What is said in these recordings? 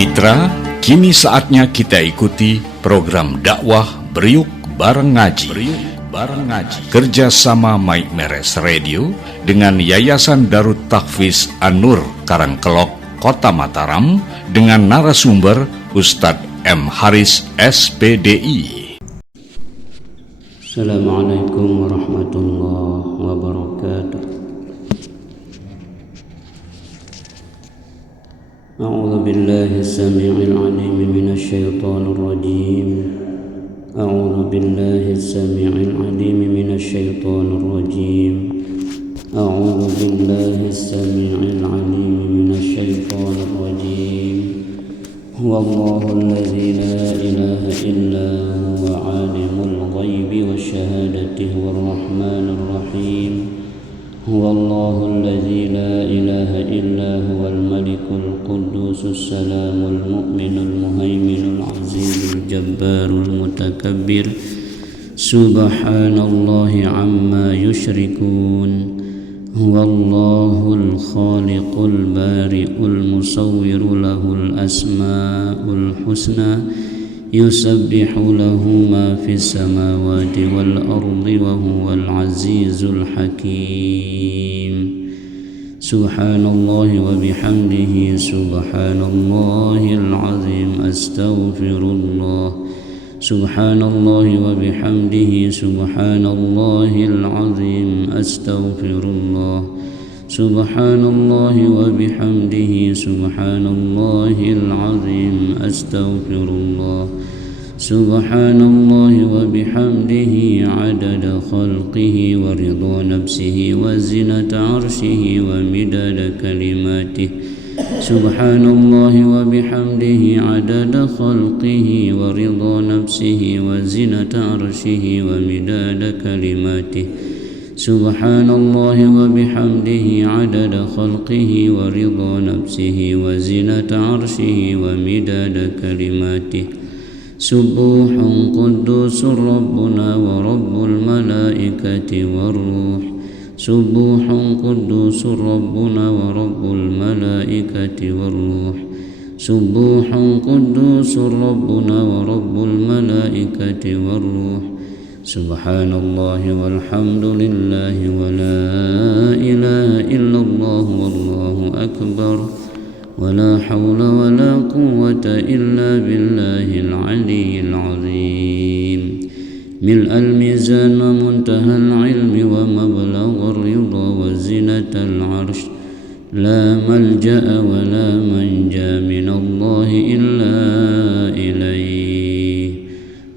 Mitra, kini saatnya kita ikuti program dakwah Beriuk Bareng Ngaji. Kerjasama Mike Meres Radio dengan Yayasan Darut Tahfiz An-Nur Karangkelok, Kota Mataram dengan narasumber Ustadz M. Haris SPDI. Assalamualaikum warahmatullahi wabarakatuh. أعوذ بالله السميع العليم من الشيطان الرجيم أعوذ بالله السميع العليم من الشيطان الرجيم أعوذ بالله السميع العليم من الشيطان الرجيم هو الله الذي لا إله إلا هو عالم الغيب والشهادة هو الرحمن الرحيم هو الله الذي لا إله إلا هو الملك القدوس السلام المؤمن المهيمن العزيز الجبار المتكبر سبحان الله عما يشركون هو الله الخالق البارئ المصور له الأسماء الحسنى يسبح له ما في السماوات والأرض وهو العزيز الحكيم سبحان الله وبحمده سبحان الله العظيم أستغفر الله سبحان الله وبحمده سبحان الله العظيم أستغفر الله سبحان الله وبحمده سبحان الله العظيم أستغفر الله سبحان الله وبحمده عدد خلقه ورضا نفسه وزنة عرشه ومداد كلماته سبحان الله وبحمده عدد خلقه ورضا نفسه وزنة عرشه ومداد كلماته سبحان الله وبحمده عدد خلقه ورضا نفسه وزنة عرشه ومداد كلماته سبوح قدوس ربنا ورب الملائكة والروح سبوح قدوس ربنا ورب الملائكة والروح سبوح قدوس ربنا ورب الملائكة والروح سبحان الله والحمد لله ولا إله إلا الله والله أكبر ولا حول ولا قوة إلا بالله العلي العظيم ملء الميزان ومنتهى العلم ومبلغ الرضا وزنة العرش لا ملجأ ولا منجا من الله إلا إليه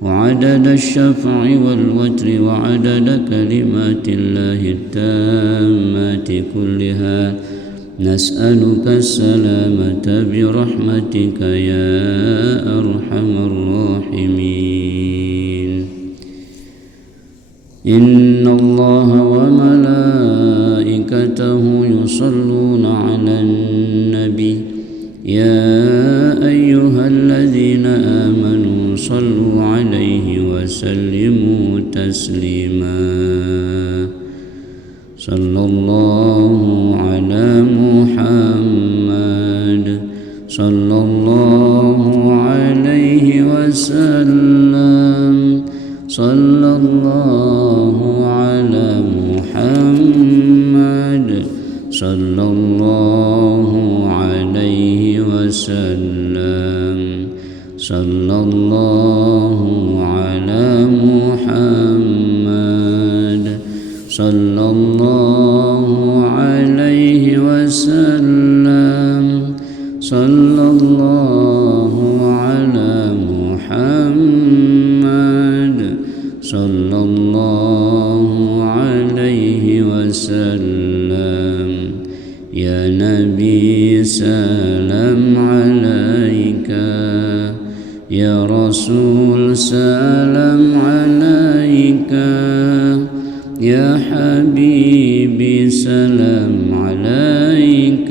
وعدد الشفع والوتر وعدد كلمات الله التامات كلها نسألك السلامة برحمتك يا أرحم الراحمين إن الله وملائكته يصلون على النبي يا أيها الذين آمنوا صلوا عليه وسلموا تسليما صلى الله على محمد صلى الله عليه وسلم صلى الله على محمد صلى الله عليه وسلم صلى الله على محمد صلى الله عليه وسلم صلى الله على محمد صلى الله عليه وسلم يا نبي سلام عليك يا رسول سلام عليك يا حبيبي سلام عليك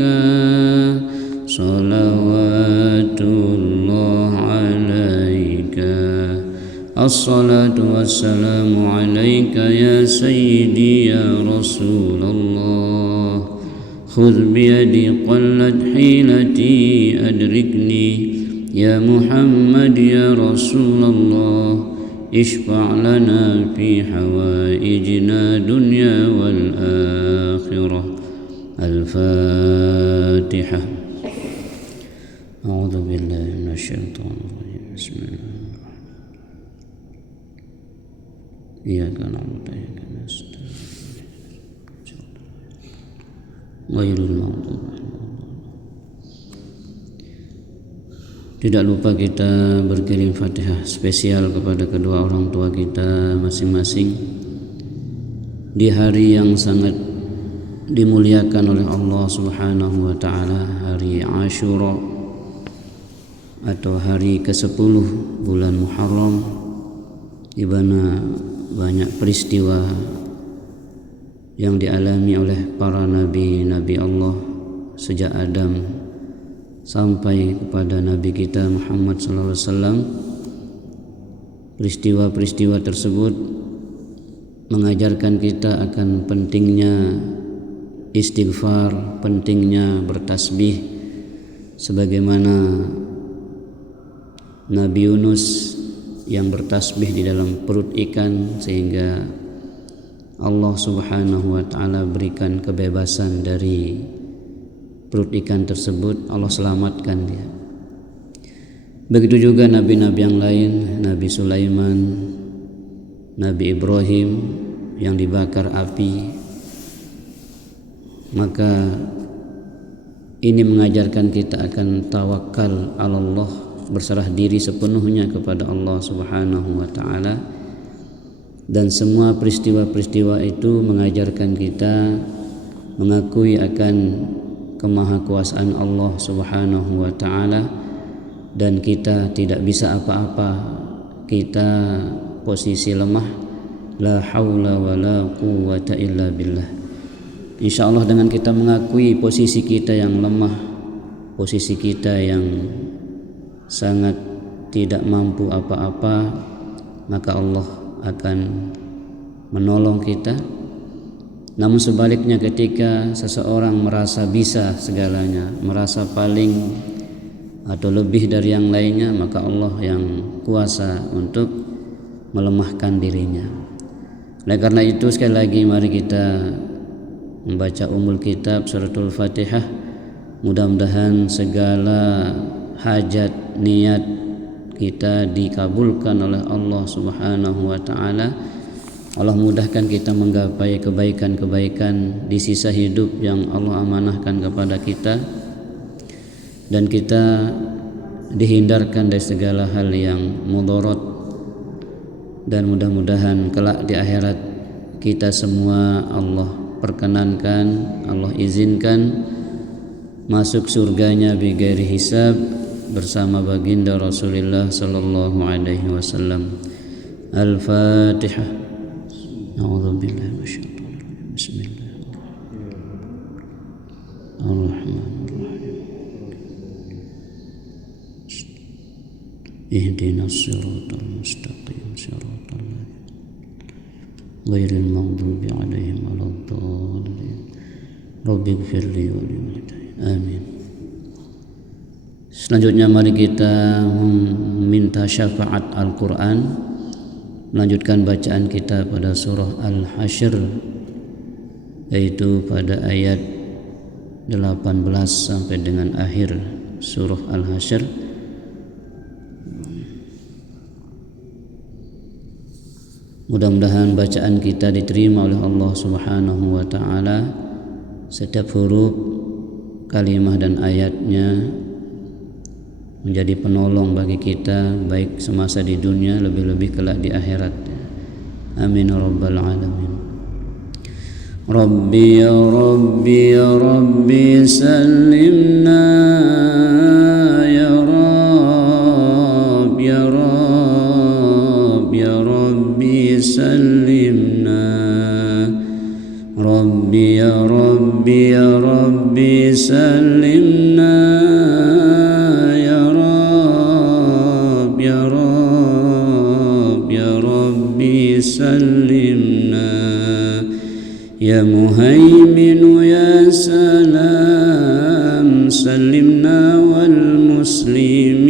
صلوات الله عليك الصلاة والسلام عليك يا سيدي يا رسول الله خذ بيدي قلت حيلتي أدركني يا محمد يا رسول الله اشفع لنا في حوائجنا دنيا والآخرة. الفاتحة. أعوذ بالله من الشيطان الرجيم. بسم الله الرحمن الرحيم. إياك نعبد وإياك نستعين غير المغضوب عليهم. Tidak lupa kita berkirim Fatihah spesial kepada kedua orang tua kita masing-masing di hari yang sangat dimuliakan oleh Allah Subhanahu wa taala, hari Asyura atau hari ke-10 bulan Muharram, di mana banyak peristiwa yang dialami oleh para nabi-nabi Allah sejak Adam sampai kepada Nabi kita Muhammad SAW. Peristiwa-peristiwa tersebut mengajarkan kita akan pentingnya istighfar, pentingnya bertasbih, sebagaimana Nabi Yunus yang bertasbih di dalam perut ikan sehingga Allah Subhanahu wa taala berikan kebebasan dari perut ikan tersebut, Allah selamatkan dia. Begitu juga nabi-nabi yang lain, Nabi Sulaiman, Nabi Ibrahim yang dibakar api. Maka ini mengajarkan kita akan tawakal ala Allah, berserah diri sepenuhnya kepada Allah Subhanahu wa taala. Dan semua peristiwa-peristiwa itu mengajarkan kita mengakui akan kemahakuasaan Allah Subhanahu wa taala, dan kita tidak bisa apa-apa, kita posisi lemah, la haula wala quwwata illa billah. Insyaallah dengan kita mengakui posisi kita yang lemah, posisi kita yang sangat tidak mampu apa-apa, maka Allah akan menolong kita. Namun sebaliknya, ketika seseorang merasa bisa segalanya, merasa paling atau lebih dari yang lainnya, maka Allah yang kuasa untuk melemahkan dirinya. Oleh karena itu, sekali lagi mari kita membaca Ummul Kitab Suratul Fatihah. Mudah-mudahan segala hajat, niat kita dikabulkan oleh Allah Subhanahu wa taala. Allah mudahkan kita menggapai kebaikan-kebaikan di sisa hidup yang Allah amanahkan kepada kita, dan kita dihindarkan dari segala hal yang mudarat, dan mudah-mudahan kelak di akhirat kita semua Allah perkenankan, Allah izinkan masuk surganya bighairi hisab bersama baginda Rasulullah sallallahu alaihi wasallam. Al-Fatihah. A'udzu billahi minasyaitonir rajim. Bismillahirrahmanirrahim. Ihdinas siratal mustaqim, siratal ladzina ghairil maghdubi 'alaihim waladdallin. Rabbighfirli wa liwalidayya. Amin. Selanjutnya mari kita meminta syafaat Al-Qur'an. Melanjutkan bacaan kita pada surah Al-Hasyr, yaitu pada ayat 18 sampai dengan akhir surah Al-Hasyr. Mudah-mudahan bacaan kita diterima oleh Allah Subhanahu wa taala. Setiap huruf, kalimah dan ayatnya menjadi penolong bagi kita, baik semasa di dunia, lebih-lebih kelak di akhirat. Amin ya rabbal alamin. Rabbi ya Rabbi ya Rabbi sallimna ya Rabb ya Rabb ya Rabbi sallimna. Rabbi ya Rabbi ya Rabbi sallimna سلمنا يا مهيمن يا سلام سلمنا والمسلمين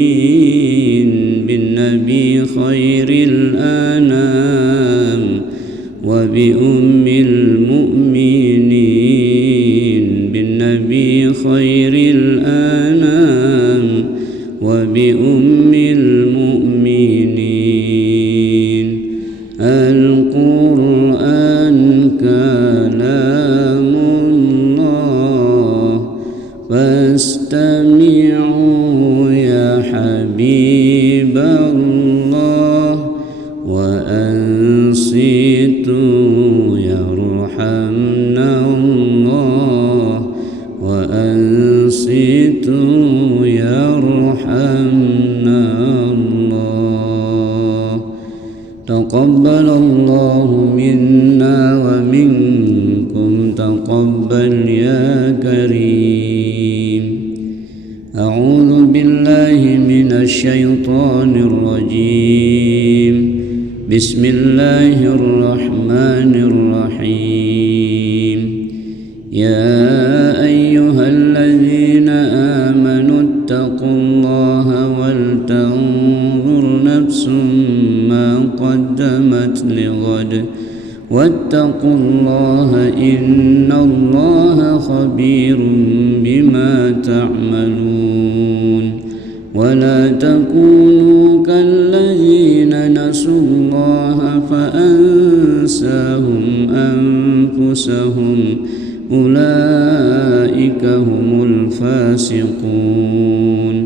itu yarhamna Allah. Taqabbalallahu minna wa minkum taqabbal ya karim. A'udzu billahi minasy syaithanir rajim. Bismillahirrahmanirrahim. Ya ayyuhalladzina amanu taqullaha wal tanzur nafsum ma qaddamat lighad wattaqullaha innallaha khabirum bima ta'malun. ولا تكونوا كالذين نسوا الله فأنساهم أنفسهم أولئك هم الفاسقون.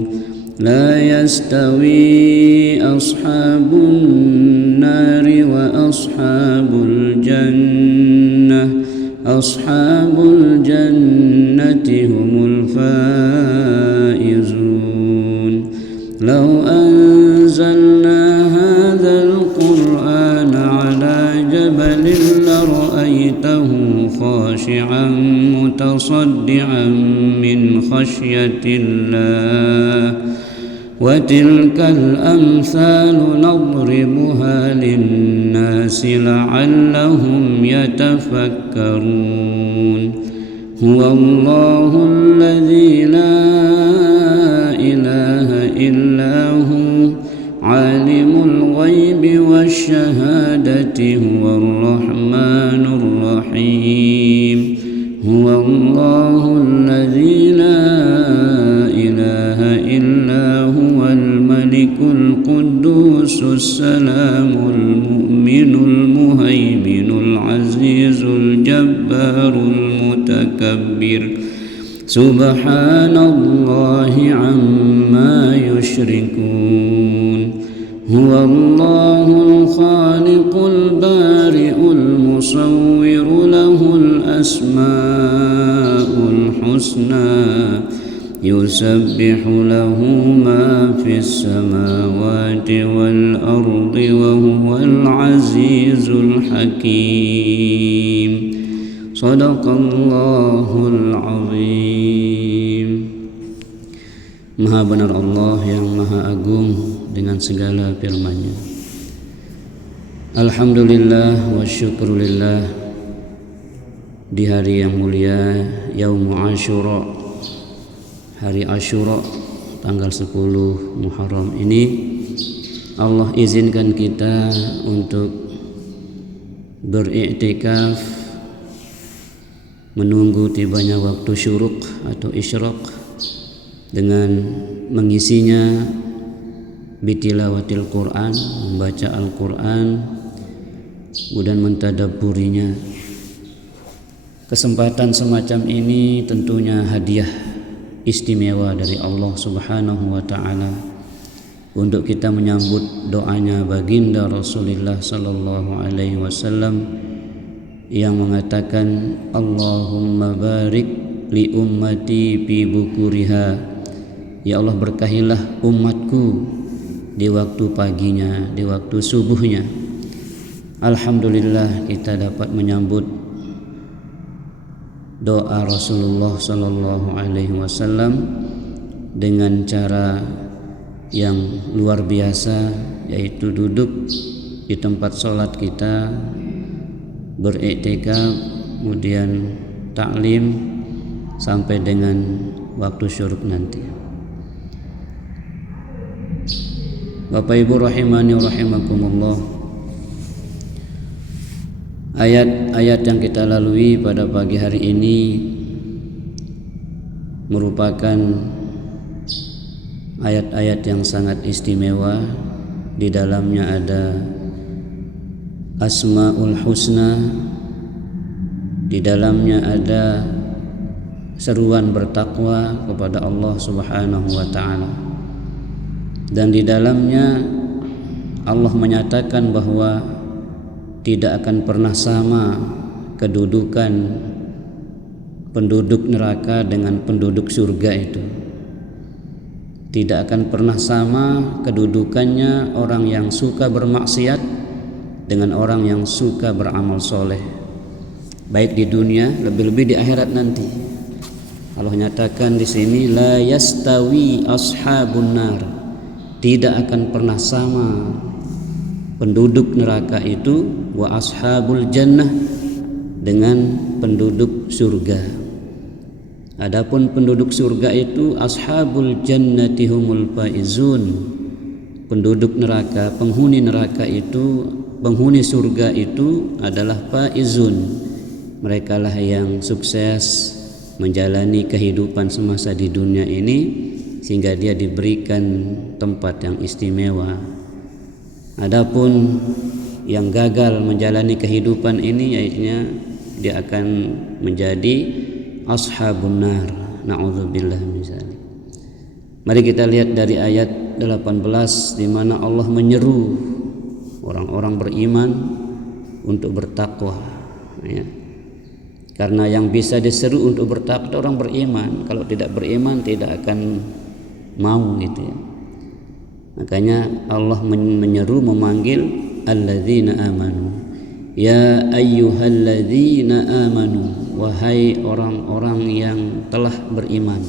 لا يستوي أصحاب النار وأصحاب الجنة أصحاب الجنة هم الفائزون. لو أنزلنا هذا القرآن على جبل لرأيته خاشعا متصدعا من خشية الله. وتلك الأمثال نضربها للناس لعلهم يتفكرون. هو الله الذي لا إله إلا هو عالم الغيب والشهادة هو الرحمن الرحيم. هو الله الذي لا إله إلا هو الملك القدوس السلام المؤمن المهيمن العزيز الجبار المتكبر. سبحان الله عما يشركون. هو الله الخالق البارئ المصور له الأسماء الحسنى يسبح له ما في السماوات والأرض وهو العزيز الحكيم. Sadaqallahul azim. Maha benar Allah yang maha agung dengan segala firman-Nya. Alhamdulillah wa syukrulillah. Di hari yang mulia Yaum Asyura, hari Asyura tanggal 10 Muharram ini, Allah izinkan kita untuk beriktikaf menunggu tibanya waktu syuruk atau isyraq dengan mengisinya bitilawatil Quran, membaca Al-Quran dan mentadabburinya. Kesempatan semacam ini tentunya hadiah istimewa dari Allah Subhanahu wa taala untuk kita menyambut doanya baginda Rasulullah sallallahu alaihi wasallam yang mengatakan, Allahumma barik li ummati fi bukuriha. Ya Allah, berkahilah umatku di waktu paginya, di waktu subuhnya. Alhamdulillah kita dapat menyambut doa Rasulullah sallallahu alaihi wasallam dengan cara yang luar biasa, yaitu duduk di tempat sholat kita, beriktikaf, kemudian taklim sampai dengan waktu syuruk nanti. Bapak Ibu rahimani wa rahimakumullah, ayat-ayat yang kita lalui pada pagi hari ini merupakan ayat-ayat yang sangat istimewa. Di dalamnya ada Asmaul Husna, di dalamnya ada seruan bertakwa kepada Allah Subhanahu wa taala, dan di dalamnya Allah menyatakan bahwa tidak akan pernah sama kedudukan penduduk neraka dengan penduduk surga itu. Tidak akan pernah sama kedudukannya orang yang suka bermaksiat dengan orang yang suka beramal soleh, baik di dunia, lebih-lebih di akhirat nanti. Allah nyatakan di sini, la yastawi ashabun nar, tidak akan pernah sama penduduk neraka itu wa ashabul jannah dengan penduduk surga. Adapun penduduk surga itu ashabul jannati humul faizun. Penduduk neraka, penghuni neraka itu, penghuni surga itu adalah faizun. Merekalah yang sukses menjalani kehidupan semasa di dunia ini sehingga dia diberikan tempat yang istimewa. Adapun yang gagal menjalani kehidupan ini, yaitu dia akan menjadi ashabun nar, na'udzubillah min dzalik. Mari kita lihat dari ayat 18 di mana Allah menyeru orang-orang beriman untuk bertakwa, ya. Karena yang bisa diseru untuk bertakwa orang beriman, kalau tidak beriman tidak akan mau gitu ya. Makanya Allah menyeru, memanggil alladzina amanu. Ya ayyuhalladzina amanu, wahai orang-orang yang telah beriman.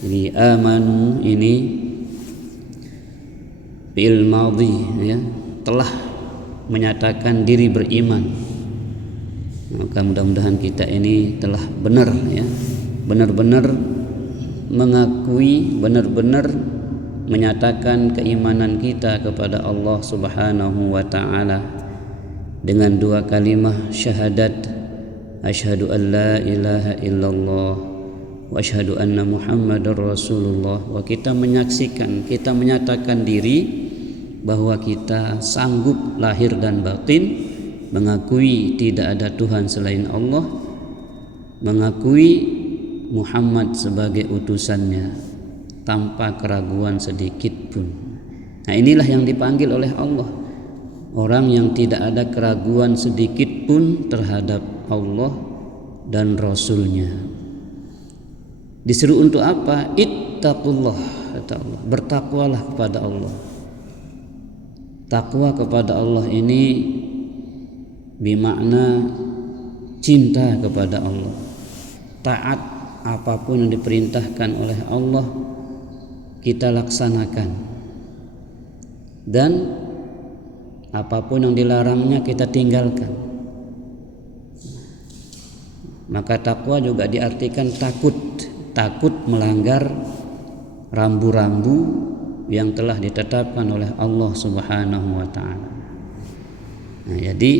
Jadi amanu ini fi'il madhi, ya, telah menyatakan diri beriman. Maka mudah-mudahan kita ini telah benar, ya, benar-benar mengakui, benar-benar menyatakan keimanan kita kepada Allah Subhanahu wa taala dengan dua kalimat syahadat, asyhadu an la ilaha illallah wa asyhadu anna muhammadar rasulullah. Wa kita menyaksikan, kita menyatakan diri bahwa kita sanggup lahir dan batin mengakui tidak ada Tuhan selain Allah, mengakui Muhammad sebagai utusannya tanpa keraguan sedikit pun. Nah, inilah yang dipanggil oleh Allah, orang yang tidak ada keraguan sedikit pun terhadap Allah dan Rasulnya. Disuruh untuk apa? Ittaqullah, kata Allah, bertakwalah kepada Allah. Takwa kepada Allah ini bermakna cinta kepada Allah, taat apapun yang diperintahkan oleh Allah kita laksanakan, dan apapun yang dilarangnya kita tinggalkan. Maka takwa juga diartikan takut melanggar rambu-rambu yang telah ditetapkan oleh Allah Subhanahu wa taala. Nah, jadi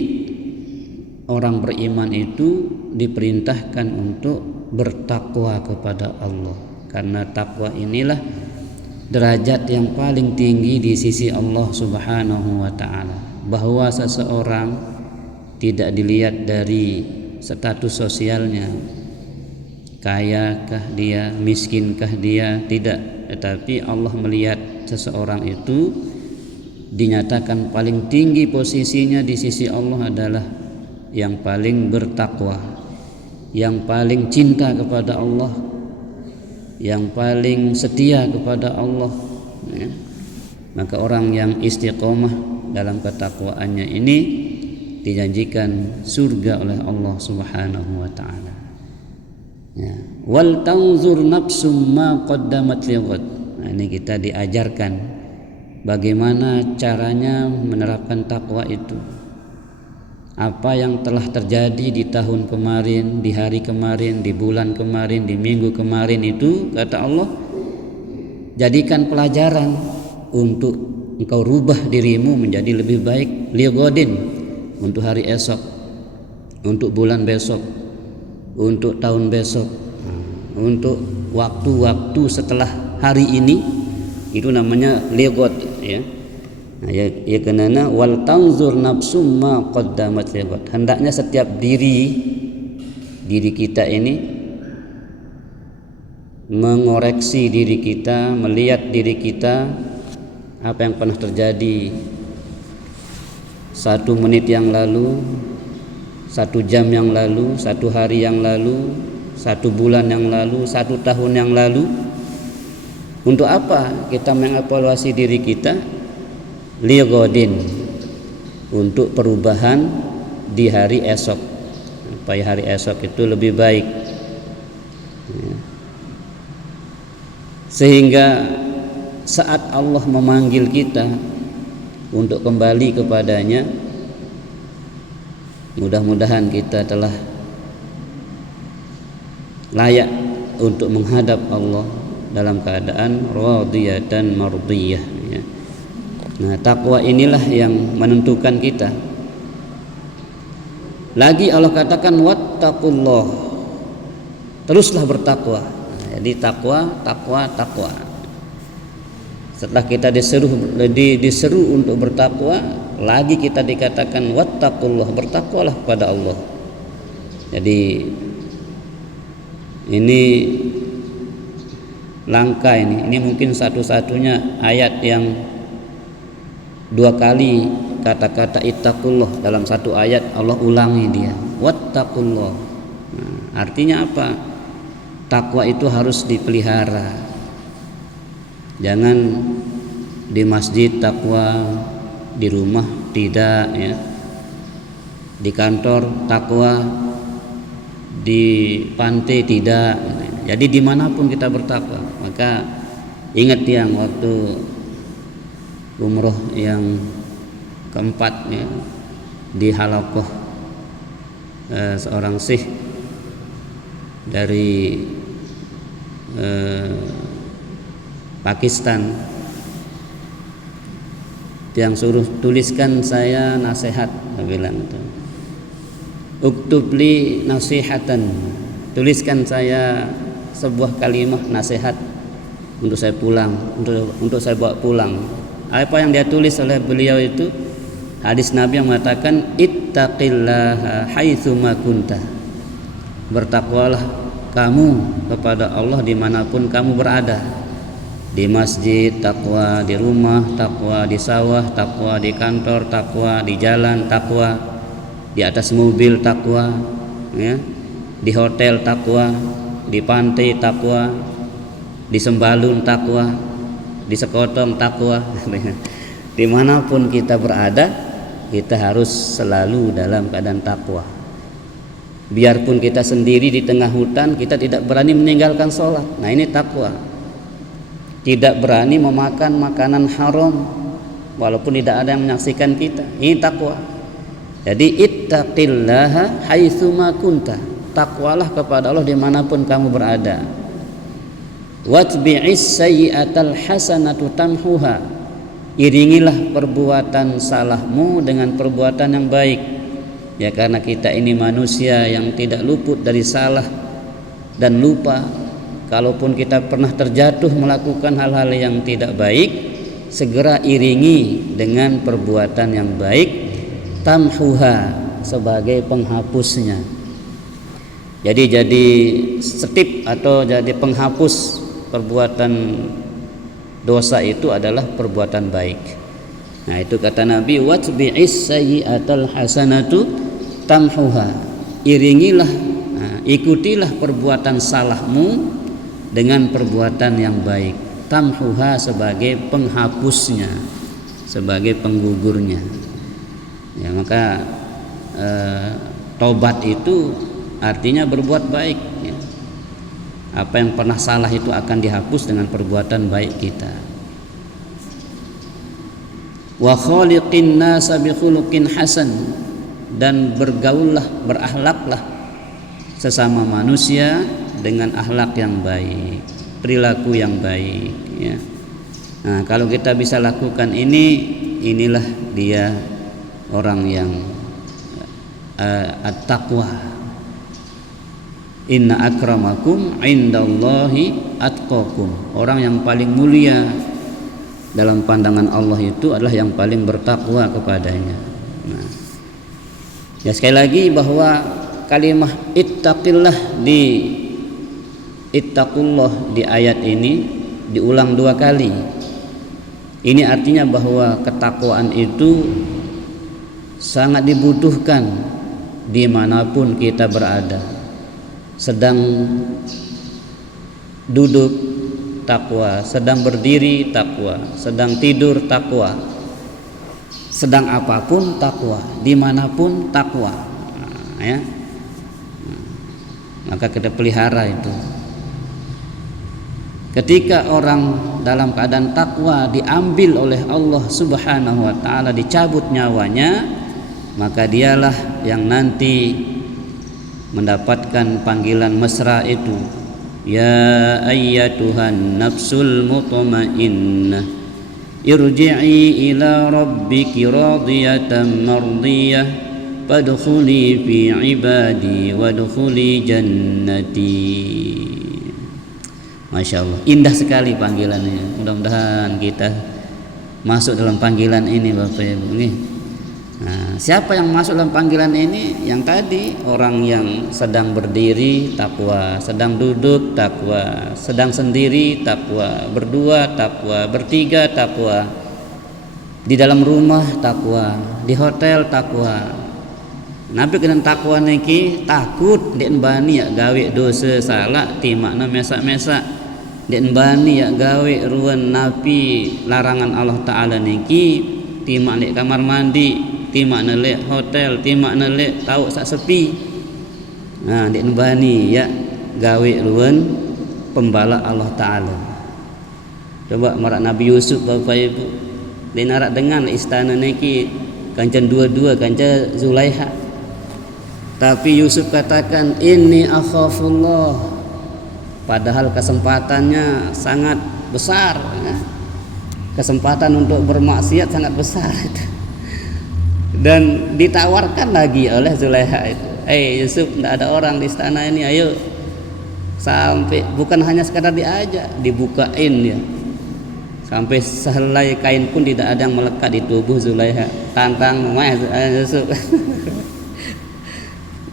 orang beriman itu diperintahkan untuk bertakwa kepada Allah, karena takwa inilah derajat yang paling tinggi di sisi Allah Subhanahu wa taala. Bahwa seseorang tidak dilihat dari status sosialnya, kayakah dia, miskinkah dia, tidak, tetapi Allah melihat seseorang itu dinyatakan paling tinggi posisinya di sisi Allah adalah yang paling bertakwa, yang paling cinta kepada Allah, yang paling setia kepada Allah, ya. Maka orang yang istiqomah dalam ketakwaannya ini dijanjikan surga oleh Allah Subhanahu wa taala. Ya. Wal tanzur nafsum ma qaddamat lighad. Nah, ini kita diajarkan bagaimana caranya menerapkan takwa itu. Apa yang telah terjadi di tahun kemarin, di hari kemarin, di bulan kemarin, di minggu kemarin itu, kata Allah, jadikan pelajaran untuk engkau rubah dirimu menjadi lebih baik ligodin, untuk hari esok, untuk bulan besok, untuk tahun besok, untuk waktu-waktu setelah hari ini. Itu namanya ligod, ya. Nah, ya kenana wal tanzur nafsum ma qaddamat ligod. Hendaknya setiap diri kita ini mengoreksi diri kita, melihat diri kita, apa yang pernah terjadi 1 menit yang lalu, 1 jam yang lalu, 1 hari yang lalu, 1 bulan yang lalu, 1 tahun yang lalu. Untuk apa kita mengevaluasi diri kita? Ligodin, untuk perubahan di hari esok, supaya hari esok itu lebih baik, sehingga saat Allah memanggil kita untuk kembali kepadanya, mudah-mudahan kita telah layak untuk menghadap Allah dalam keadaan radiyatan mardiyah, ya. Nah, takwa inilah yang menentukan kita. Lagi Allah katakan wattaqullah, teruslah bertakwa. Nah, jadi takwa. Setelah kita diseru untuk bertakwa, lagi kita dikatakan wattaqullah, bertakwalah kepada Allah. Jadi ini langka, ini mungkin satu-satunya ayat yang 2 kali kata-kata ittaqullah dalam satu ayat Allah ulangi dia, wattaqullah. Nah, artinya apa? Takwa itu harus dipelihara. Jangan di masjid takwa, di rumah tidak, ya. Di kantor takwa, di pantai tidak. Jadi dimanapun kita bertakwa. Maka ingat yang waktu umroh yang keempat, ya, di Halaqah, seorang syekh dari Pakistan yang suruh tuliskan saya nasihat, saya bilang itu, uktubli nasihatan, tuliskan saya sebuah kalimat nasihat untuk saya pulang, untuk saya bawa pulang. Apa yang dia tulis oleh beliau itu hadis Nabi yang mengatakan ittaqillaha haitsu ma kunta, bertakwalah kamu kepada Allah dimanapun kamu berada. Di masjid takwa, di rumah takwa, di sawah takwa, di kantor takwa, di jalan takwa, di atas mobil takwa, ya, di hotel takwa, di pantai takwa, di sembalun takwa, di sekotong takwa. Dimanapun kita berada, kita harus selalu dalam keadaan takwa. Biarpun kita sendiri di tengah hutan, kita tidak berani meninggalkan sholat. Nah, ini takwa. Tidak berani memakan makanan haram walaupun tidak ada yang menyaksikan kita. Ini takwa. Jadi ittaqillaha haitsu ma kunta, takwalah kepada Allah dimanapun kamu berada. Watbi'is sayyi'atal hasanatu tamhuha, iringilah perbuatan salahmu dengan perbuatan yang baik. Ya, karena kita ini manusia yang tidak luput dari salah dan lupa. Kalaupun kita pernah terjatuh melakukan hal-hal yang tidak baik, segera iringi dengan perbuatan yang baik, tamhuha, sebagai penghapusnya. Jadi setip atau jadi penghapus perbuatan dosa itu adalah perbuatan baik. Nah, itu kata Nabi, watbi'is sayyi'atal hasanatu tamhuha, iringilah, ikutilah perbuatan salahmu dengan perbuatan yang baik, tamhuha, sebagai penghapusnya, sebagai penggugurnya. Ya, maka tobat itu artinya berbuat baik, ya. Apa yang pernah salah itu akan dihapus dengan perbuatan baik kita. Wa khaliqin nasa bi khuluqin hasan, dan bergaullah, berakhlaklah sesama manusia dengan akhlak yang baik, perilaku yang baik, ya. Nah, kalau kita bisa lakukan ini, inilah dia orang yang at-taqwa. Inna akramakum indallahi atqakum, orang yang paling mulia dalam pandangan Allah itu adalah yang paling bertakwa kepadanya. Nah, ya, sekali lagi bahwa kalimah ittaqillah ittaqullah di ayat ini diulang 2 kali. Ini artinya bahwa ketakwaan itu sangat dibutuhkan dimanapun kita berada. Sedang duduk takwa, sedang berdiri takwa, sedang tidur takwa, sedang apapun takwa, dimanapun takwa. Ya, maka kita pelihara itu. Ketika orang dalam keadaan takwa diambil oleh Allah Subhanahu wa taala, dicabut nyawanya, maka dialah yang nanti mendapatkan panggilan mesra itu, ya ayyatuhan nafsul mutmainnah irji'i ila rabbiki radiyatan mardiyah fadkhuli fi ibadi wadkhuli jannati. Masya Allah, indah sekali panggilannya. Mudah-mudahan kita masuk dalam panggilan ini, Bapak Ibu. Nah, siapa yang masuk dalam panggilan ini? Yang tadi, orang yang sedang berdiri takwa, sedang duduk takwa, sedang sendiri takwa, berdua takwa, bertiga takwa, di dalam rumah takwa, di hotel takwa. Nabi kena takwa niki takut den bani ya gawe dosa salah timakna mesak-mesak, den bani ya gawe ruan napi larangan Allah taala niki timak nek kamar mandi, timak nelek hotel, timak nelek tau sak sepi. Nah, den bani ya gawe ruan pembala Allah taala. Coba marak Nabi Yusuf Bapak Ibu, den arak dengan istana niki kancan dua-dua kanca Zulaiha. Tapi Yusuf katakan inni akhafullah, padahal kesempatannya sangat besar, ya. Kesempatan untuk bermaksiat sangat besar dan ditawarkan lagi oleh Zulaiha itu, Yusuf, tidak ada orang di istana ini, ayo, sampai bukan hanya sekadar diajak, dibukain ya, sampai sehelai kain pun tidak ada yang melekat di tubuh Zulaiha. Tantang Yusuf.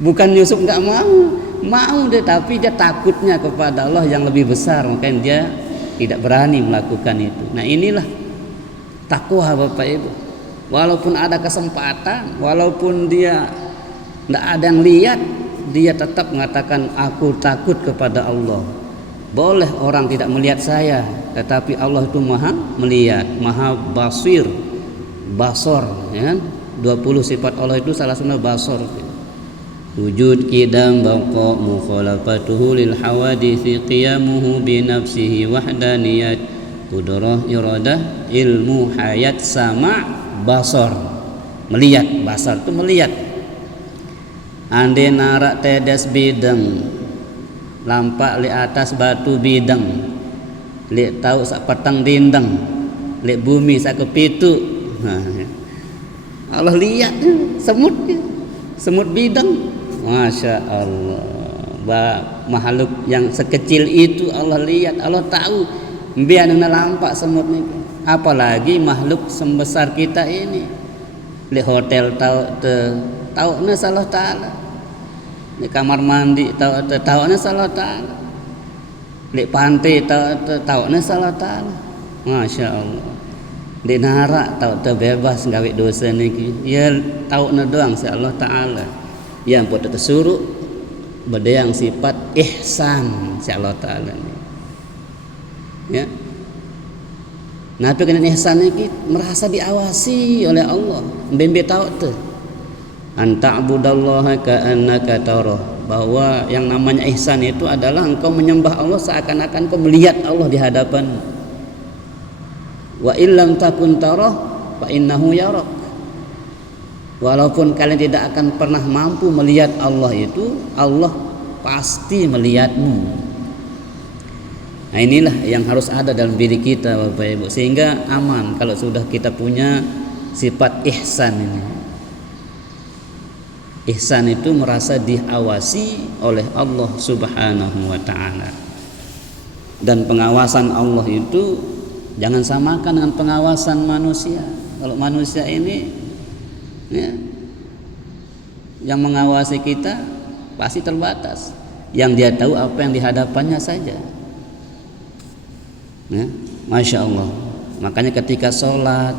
Bukan Yusuf nggak mau deh, tapi dia takutnya kepada Allah yang lebih besar, makanya dia tidak berani melakukan itu. Nah, inilah takwa Bapak Ibu. Walaupun ada kesempatan, walaupun dia tidak ada yang lihat, dia tetap mengatakan aku takut kepada Allah. Boleh orang tidak melihat saya, tetapi Allah itu maha melihat, maha basir, basor, ya kan? 20 sifat Allah itu salah satunya basor. Wujud qidam baqa mukhalafatuhu lil hawaditsi qiyamuhu bi nafsihi wahdaniyat qudrah iradah ilmu hayat sama basar. Melihat, basar itu melihat. Ande narak tedes bidang lampak li atas batu bidang, li tahu sak petang dindang, li bumi sak kepitu. Allah lihat semut bidang. Masya Allah, makhluk yang sekecil itu Allah lihat, Allah tahu. Biar lampak semut ini, apalagi makhluk sebesar kita ini. Di hotel tahu salah taala, di kamar mandi tahu salah taala, di pantai tahu salah taala. Masya Allah, di narak tahu bebas gawe dosa niki, ya tahu doang si Allah taala. Yang pada tersuruh berdayang sifat ihsan si Allah taala ni. Ya. Nabi kena ihsan ni merasa diawasi oleh Allah. Mbembe tahu tu. Anta'budallaha ka'annaka tarah, bahwa yang namanya ihsan itu adalah engkau menyembah Allah seakan-akan engkau melihat Allah di hadapan. Wa illam takun tarah fa innahu yarak. Walaupun kalian tidak akan pernah mampu melihat Allah itu, Allah pasti melihatmu. Nah, inilah yang harus ada dalam diri kita Bapak Ibu, sehingga aman kalau sudah kita punya sifat ihsan ini. Ihsan itu merasa diawasi oleh Allah Subhanahu wa taala. Dan pengawasan Allah itu jangan samakan dengan pengawasan manusia. Kalau manusia ini ya, yang mengawasi kita pasti terbatas. Yang dia tahu apa yang dihadapannya saja. Ya, Masya Allah. Makanya ketika sholat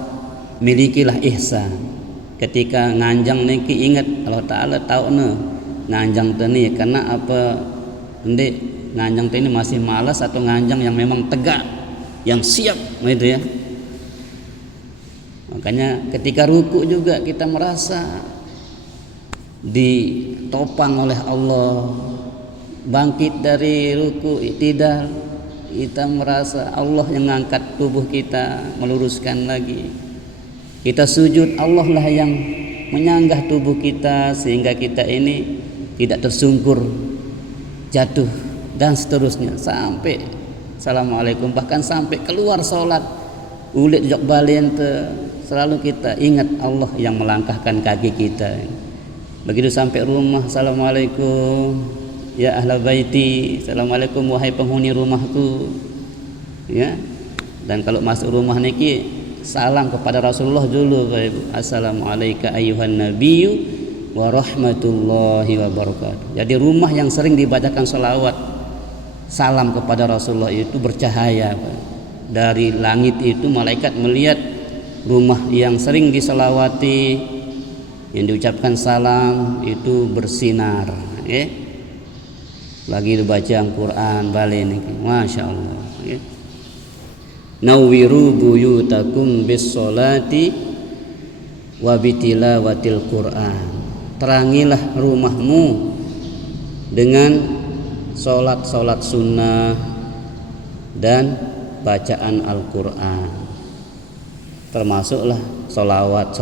milikilah ihsan. Ketika nganjang niki ingat Allah Ta'ala tahu nganjang tani karena apa Nanti nganjang ini masih malas atau nganjang yang memang tegak, yang siap gitu ya. Makanya ketika ruku juga kita merasa ditopang oleh Allah. Bangkit dari ruku i'tidal, kita merasa Allah yang mengangkat tubuh kita, meluruskan lagi. Kita sujud, Allah lah yang menyanggah tubuh kita sehingga kita ini tidak tersungkur, jatuh dan seterusnya sampai assalamualaikum, bahkan sampai keluar sholat ulit jok balen selalu kita ingat Allah yang melangkahkan kaki kita. Begitu sampai rumah, assalamualaikum ya ahla baiti, assalamualaikum wahai penghuni rumahku ya. Dan kalau masuk rumah niki salam kepada Rasulullah dulu, assalamualaikum ayyuhan nabiyyu wa rahmatullahi wa barakatuh. Jadi rumah yang sering dibacakan salawat salam kepada Rasulullah itu bercahaya. Dari langit itu malaikat melihat rumah yang sering diselawati, yang diucapkan salam itu bersinar ya. Lagi dibaca Al-Quran balik ini, Masya Allah ya. Nawwiru buyutakum bis sholati wa bitilawatil Quran. Terangilah rumahmu dengan sholat sunnah dan bacaan Al-Quran, termasuklah sholawat,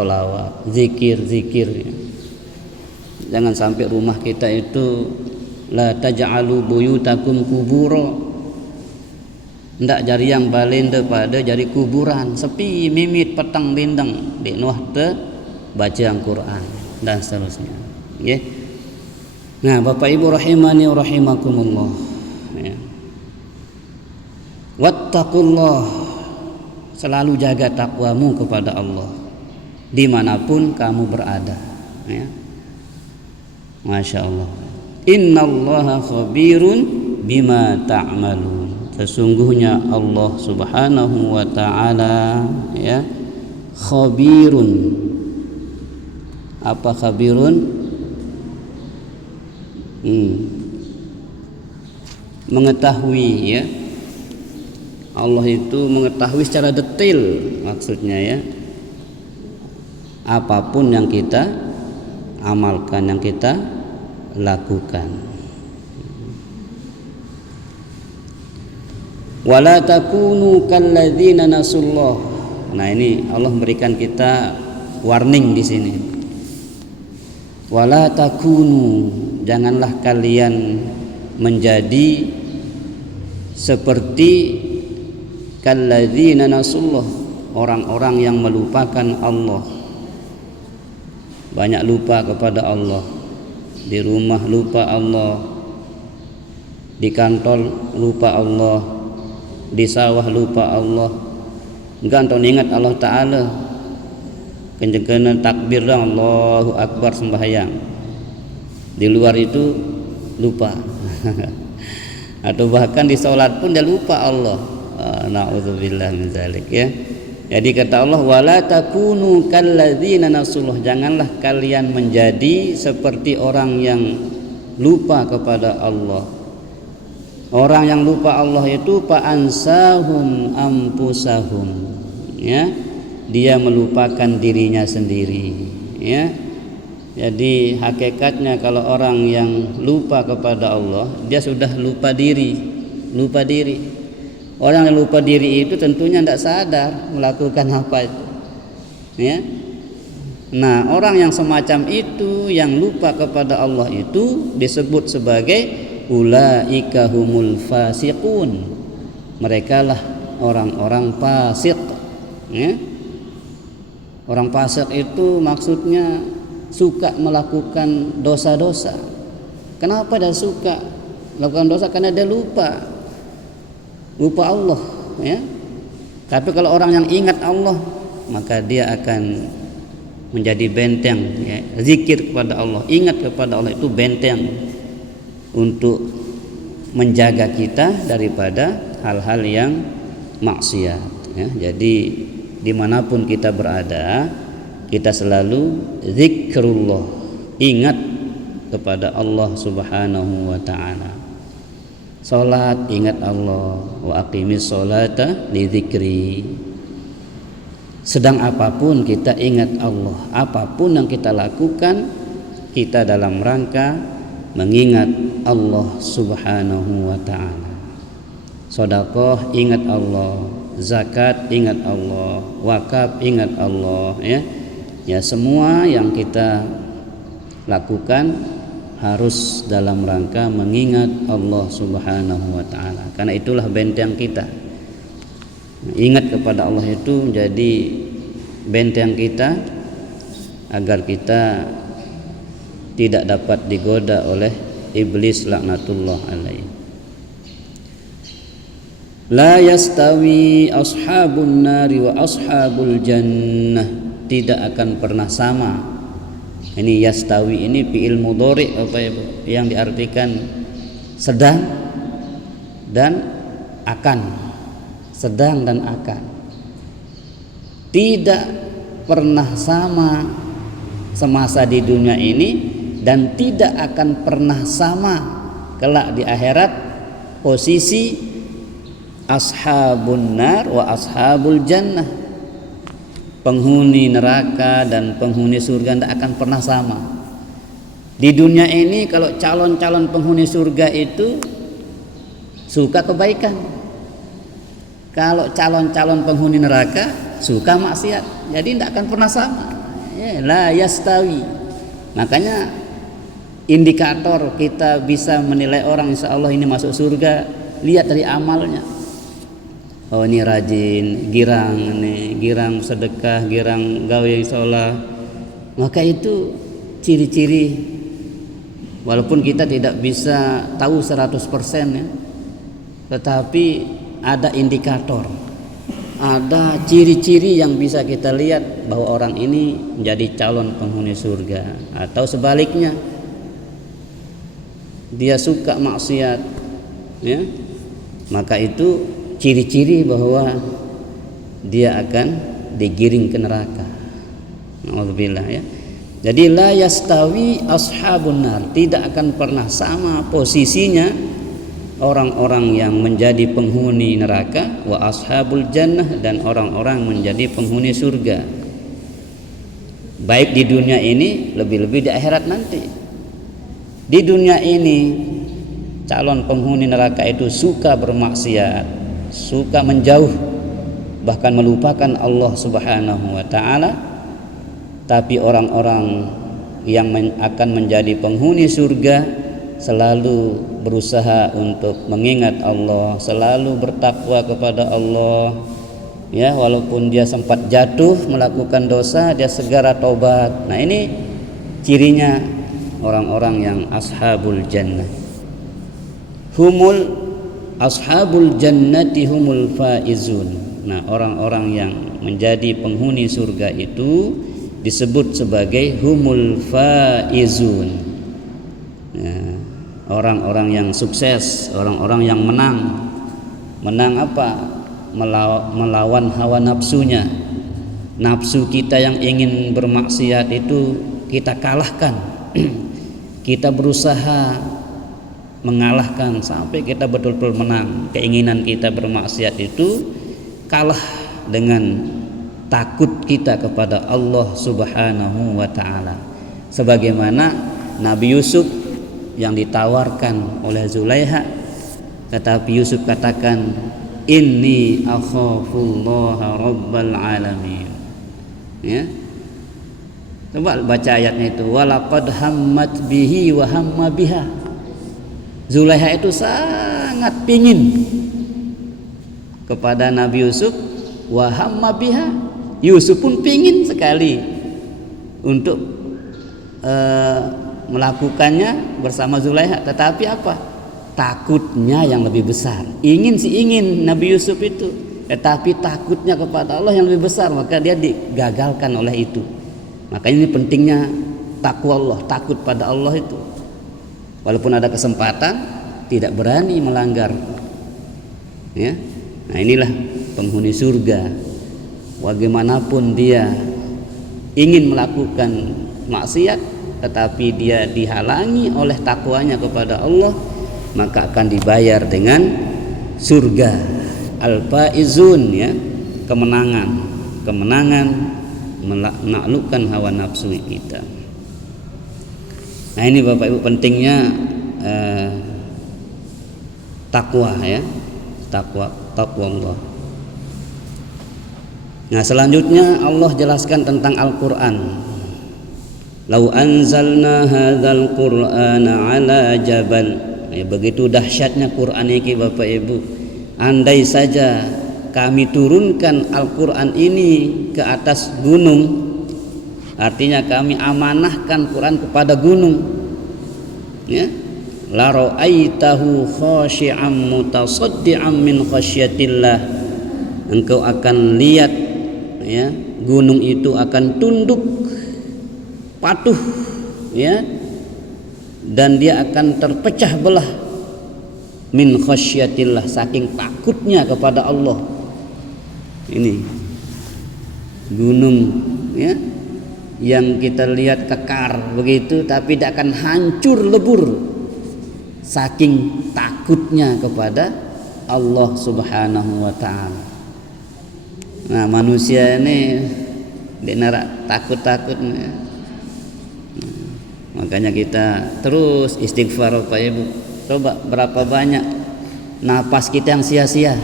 zikir ya. Jangan sampai rumah kita itu la taj'alu buyutakum kubura, ndak jari yang balen pada jadi kuburan, sepi mimit petang lindang di nuah te baca Al-Quran dan seterusnya ya. Nah Bapak Ibu rahimani wa rahimakumullah ya. Wattaqullah, selalu jaga takwamu kepada Allah dimanapun kamu berada ya. Masya Allah. Innallaha khabirun bima ta'malun. Sesungguhnya Allah Subhanahu wa taala ya, khabirun. Apa khabirun? Mengetahui ya. Allah itu mengetahui secara detail, maksudnya ya. Apapun yang kita amalkan, yang kita lakukan. Wala takunu kalladzina nasullah. Nah ini Allah memberikan kita warning di sini. Wala takunu, janganlah kalian menjadi seperti kalladzina nasullah, orang-orang yang melupakan Allah. Banyak lupa kepada Allah. Di rumah lupa Allah, di kantor lupa Allah, di sawah lupa Allah. Enggak anton ingat Allah Ta'ala, kenceng takbir Allahu Akbar sembahyang, di luar itu lupa. Atau bahkan di sholat pun dia lupa Allah. Na'udzubillah min dzalik ya. Jadi kata Allah, wala takunu kalladzina nasullah, janganlah kalian menjadi seperti orang yang lupa kepada Allah. Orang yang lupa Allah itu fa'ansahum ampusahum ya, dia melupakan dirinya sendiri ya. Jadi hakikatnya kalau orang yang lupa kepada Allah, dia sudah lupa diri. Orang yang lupa diri itu tentunya tidak sadar melakukan apa itu ya. Nah orang yang semacam itu, yang lupa kepada Allah itu disebut sebagai ulaika humul fasiqun. Mereka lah orang-orang fasik ya. Orang fasik itu maksudnya suka melakukan dosa-dosa. Kenapa dia suka melakukan dosa? Karena dia lupa Allah ya. Tapi kalau orang yang ingat Allah, maka dia akan menjadi benteng ya. Zikir kepada Allah, ingat kepada Allah itu benteng untuk menjaga kita daripada hal-hal yang maksiat ya. Jadi dimanapun kita berada, kita selalu zikrullah, ingat kepada Allah Subhanahu wa ta'ala Salat ingat Allah, wa aqimis sholata li dzikri. Sedang apapun kita ingat Allah, apapun yang kita lakukan kita dalam rangka mengingat Allah Subhanahu wa ta'ala. Sedekah ingat Allah, zakat ingat Allah, wakaf ingat Allah, ya. Ya, semua yang kita lakukan harus dalam rangka mengingat Allah Subhanahu wa ta'ala. Karena itulah benteng kita. Ingat kepada Allah itu menjadi benteng kita agar kita tidak dapat digoda oleh iblis laknatullah alaihi. La yastawi ashabun nari wa ashabul jannah, tidak akan pernah sama. Ini yastawi ini fi'il mudhari apa ya, yang diartikan sedang dan akan. Sedang dan akan. Tidak pernah sama semasa di dunia ini dan tidak akan pernah sama kelak di akhirat posisi ashabun nar wa ashabul jannah. Penghuni neraka dan penghuni surga tidak akan pernah sama. Di dunia ini kalau calon-calon penghuni surga itu suka kebaikan, kalau calon-calon penghuni neraka suka maksiat, jadi tidak akan pernah sama. Ya, la yastawi. Makanya indikator kita bisa menilai orang insya Allah ini masuk surga, lihat dari amalnya. Oh, ini rajin, girang sedekah, girang gawe sholat. Maka itu ciri-ciri, walaupun kita tidak bisa tahu 100% ya, tetapi ada indikator, ada ciri-ciri yang bisa kita lihat bahwa orang ini menjadi calon penghuni surga. Atau sebaliknya, dia suka maksiat, ya, maka itu ciri-ciri bahwa dia akan digiring ke neraka. Alhamdulillah, ya. Jadi la yastawi ashabun nar, tidak akan pernah sama posisinya orang-orang yang menjadi penghuni neraka wa ashabul jannah, dan orang-orang menjadi penghuni surga. Baik di dunia ini, lebih-lebih di akhirat nanti. Di dunia ini calon penghuni neraka itu suka bermaksiat, suka menjauh, bahkan melupakan Allah Subhanahu wa ta'ala. Tapi orang-orang yang akan menjadi penghuni surga selalu berusaha untuk mengingat Allah, selalu bertakwa kepada Allah, ya, walaupun dia sempat jatuh melakukan dosa, dia segera taubat. Nah, ini cirinya orang-orang yang ashabul jannah. Ashabul jannati humul faizun. Nah, orang-orang yang menjadi penghuni surga itu disebut sebagai humul faizun. Nah, orang-orang yang sukses, orang-orang yang menang. Menang apa? Melawan hawa nafsunya. Nafsu kita yang ingin bermaksiat itu kita kalahkan. Kita berusaha mengalahkan sampai kita betul-betul menang. Keinginan kita bermaksiat itu kalah dengan takut kita kepada Allah Subhanahu wa ta'ala. Sebagaimana Nabi Yusuf yang ditawarkan oleh Zulaiha, tetapi Yusuf katakan, inni akhafullaha rabbal alamin. Ya, coba baca ayatnya itu, walaqad hammat bihi wa hamma biha. Zulaiha itu sangat pingin kepada Nabi Yusuf, wa hamma biha. Yusuf pun pingin sekali untuk melakukannya bersama Zulaiha, tetapi apa? Takutnya yang lebih besar. Ingin Nabi Yusuf itu, tetapi takutnya kepada Allah yang lebih besar, maka dia digagalkan oleh itu. Makanya ini pentingnya takwa Allah, takut pada Allah itu. Walaupun ada kesempatan, tidak berani melanggar. Ya, nah inilah penghuni surga. Bagaimanapun dia ingin melakukan maksiat, tetapi dia dihalangi oleh takwanya kepada Allah, maka akan dibayar dengan surga. Al-faizun, ya, kemenangan menaklukkan hawa nafsu kita. Nah, ini Bapak Ibu pentingnya takwa, ya, takwa Allah. Nah, selanjutnya Allah jelaskan tentang Al-Qur'an. Lau anzalna hadzal qur'ana ala jabal. Ya, begitu dahsyatnya Quran ini Bapak Ibu. Andai saja kami turunkan Al-Qur'an ini ke atas gunung, artinya kami amanahkan Quran kepada gunung, ya, la ra'aitahu khashi'an mutasaddian min khasyatillah. Engkau akan lihat, ya, gunung itu akan tunduk, patuh, ya, dan dia akan terpecah belah min khasyatillah, saking takutnya kepada Allah. Ini gunung, ya, yang kita lihat kekar begitu tapi tidak akan hancur lebur saking takutnya kepada Allah Subhanahu wa ta'ala. Nah, manusia ini dia narak takut-takutnya. Makanya kita terus istighfar Bapak Ibu. Coba berapa banyak napas kita yang sia-sia,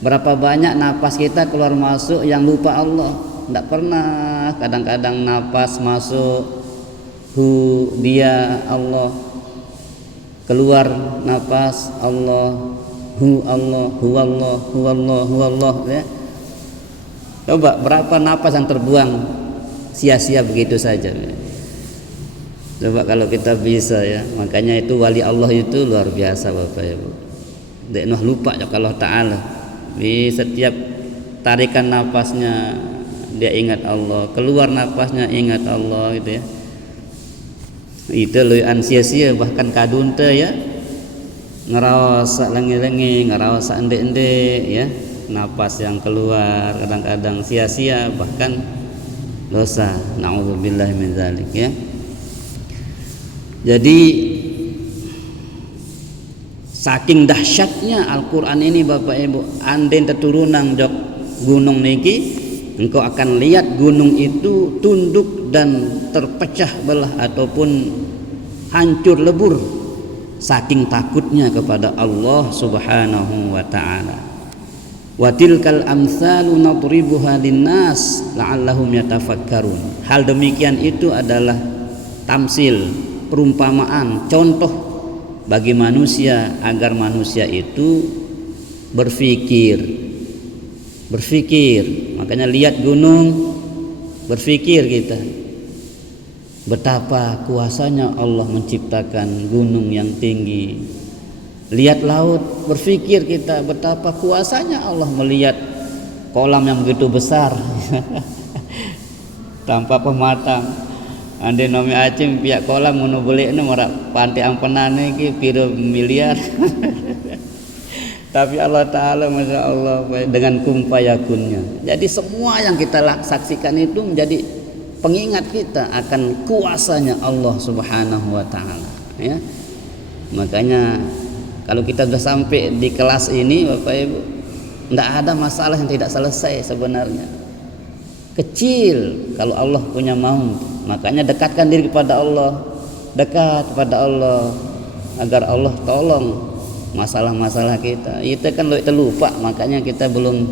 berapa banyak napas kita keluar masuk yang lupa Allah. Tidak pernah, kadang-kadang napas masuk dia Allah, keluar napas Allah, Allah, Allah, ya. Coba berapa napas yang terbuang sia-sia begitu saja. Coba kalau kita bisa, ya. Makanya itu wali Allah itu luar biasa Bapak Ibu. Dia lupa ya Allah Ta'ala. Di setiap tarikan napasnya dia ingat Allah, keluar napasnya ingat Allah, gitu, ya. Itu luan sia-sia, bahkan kadunte, ya, ngerasa lengi-lengi, ngerasa endek-endek, ya, napas yang keluar kadang-kadang sia-sia, bahkan dosa. Na'udzubillah min dzalik, ya. Jadi saking dahsyatnya Al-Qur'an ini Bapak Ibu, andai teturunan jok gunung niki, engkau akan lihat gunung itu tunduk dan terpecah belah ataupun hancur lebur saking takutnya kepada Allah Subhanahu wa ta'ala. Wa tilkal amsalu nadribuha linnas la'allahum yatafakkarun. Hal demikian itu adalah tamsil, perumpamaan, contoh bagi manusia agar manusia itu berpikir. Makanya lihat gunung, berpikir kita betapa kuasanya Allah menciptakan gunung yang tinggi. Lihat laut, berpikir kita betapa kuasanya Allah melihat kolam yang begitu besar tanpa pematang. Ande nomi acim pihak kolam ngono boleh nu ora pantai ampenane iki piro miliar. Tapi Allah Ta'ala Masya Allah dengan kun fayakunnya. Jadi semua yang kita saksikan itu menjadi pengingat kita akan kuasanya Allah Subhanahu wa ta'ala, ya. Makanya kalau kita sudah sampai di kelas ini Bapak Ibu, tidak ada masalah yang tidak selesai sebenarnya. Kecil kalau Allah punya mau. Makanya dekatkan diri kepada Allah, dekat kepada Allah agar Allah tolong masalah-masalah kita. Itu kan lupa, makanya kita belum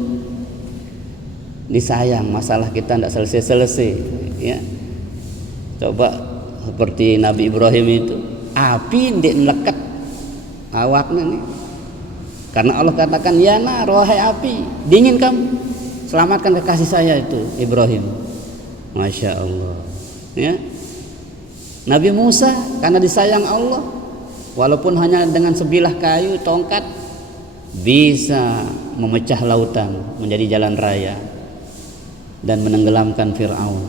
disayang, masalah kita tidak selesai-selesai, ya. Coba seperti Nabi Ibrahim itu, api ndek melekat awaknya nih. Karena Allah katakan, ya nar, wahai api, dingin kamu, selamatkan kekasih saya itu Ibrahim. Masya Allah, ya. Nabi Musa karena disayang Allah, walaupun hanya dengan sebilah kayu tongkat bisa memecah lautan menjadi jalan raya dan menenggelamkan Fir'aun.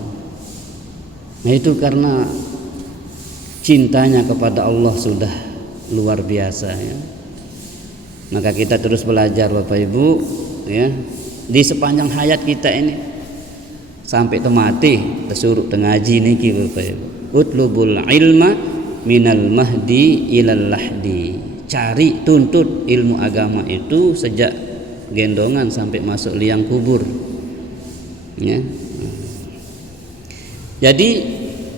Nah, itu karena cintanya kepada Allah sudah luar biasa, ya. Maka kita terus belajar Bapak Ibu, ya, di sepanjang hayat kita ini sampai mati disuruh ngaji niki Bapak Ibu. Utlubul ilma minal mahdi ilal lahdi. Cari, tuntut ilmu agama itu sejak gendongan sampai masuk liang kubur, ya. Jadi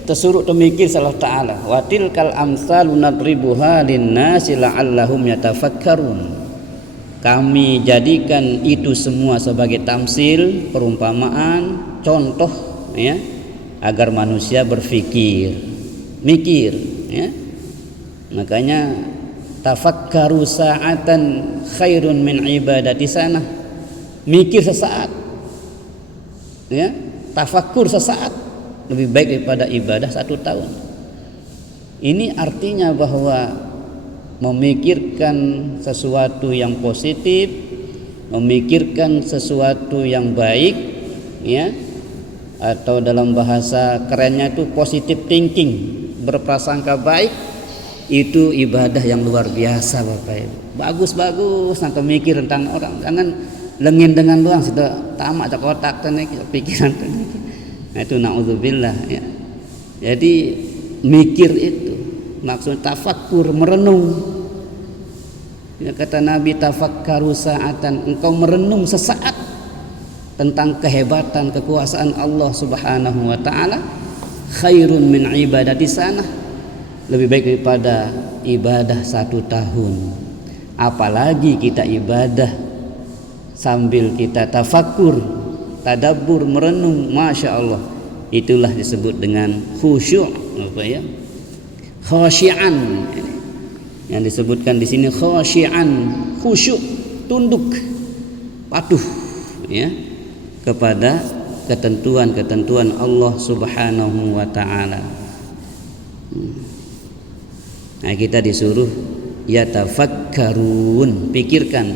tersuruh temikir Allah Ta'ala, wa tilkal amsalu nadribuha linnasi la'allahum yatafakkarun. Kami jadikan itu semua sebagai tamsil, perumpamaan, contoh, ya, agar manusia berfikir, mikir, ya. Makanya tafakkaru sa'atan khairun min ibadati sana. Mikir sesaat, ya, tafakkur sesaat lebih baik daripada ibadah 1 tahun. Ini artinya bahwa memikirkan sesuatu yang positif, memikirkan sesuatu yang baik, ya, atau dalam bahasa kerennya itu positive thinking, berprasangka baik, itu ibadah yang luar biasa Bapak Ibu. Bagus-bagus nanti mikir tentang orang, jangan lengin dengan doang sudah tamat cak otak pikiran. Nah, itu naudzubillah, ya. Jadi mikir itu maksud tafakkur, merenung. Ya, kata Nabi, tafakkaru sa'atan, engkau merenung sesaat tentang kehebatan kekuasaan Allah Subhanahu wa taala, khairun min ibadati sana, lebih baik daripada ibadah 1 tahun. Apalagi kita ibadah sambil kita tafakkur, tadabbur, merenung, masya Allah, itulah disebut dengan khusyuk, apa ya? Khasyian. Yang disebutkan di sini khasyian, khusyuk, tunduk, patuh, ya, kepada ketentuan-ketentuan Allah Subhanahu wa taala. Nah, kita disuruh yatafakkarun, pikirkan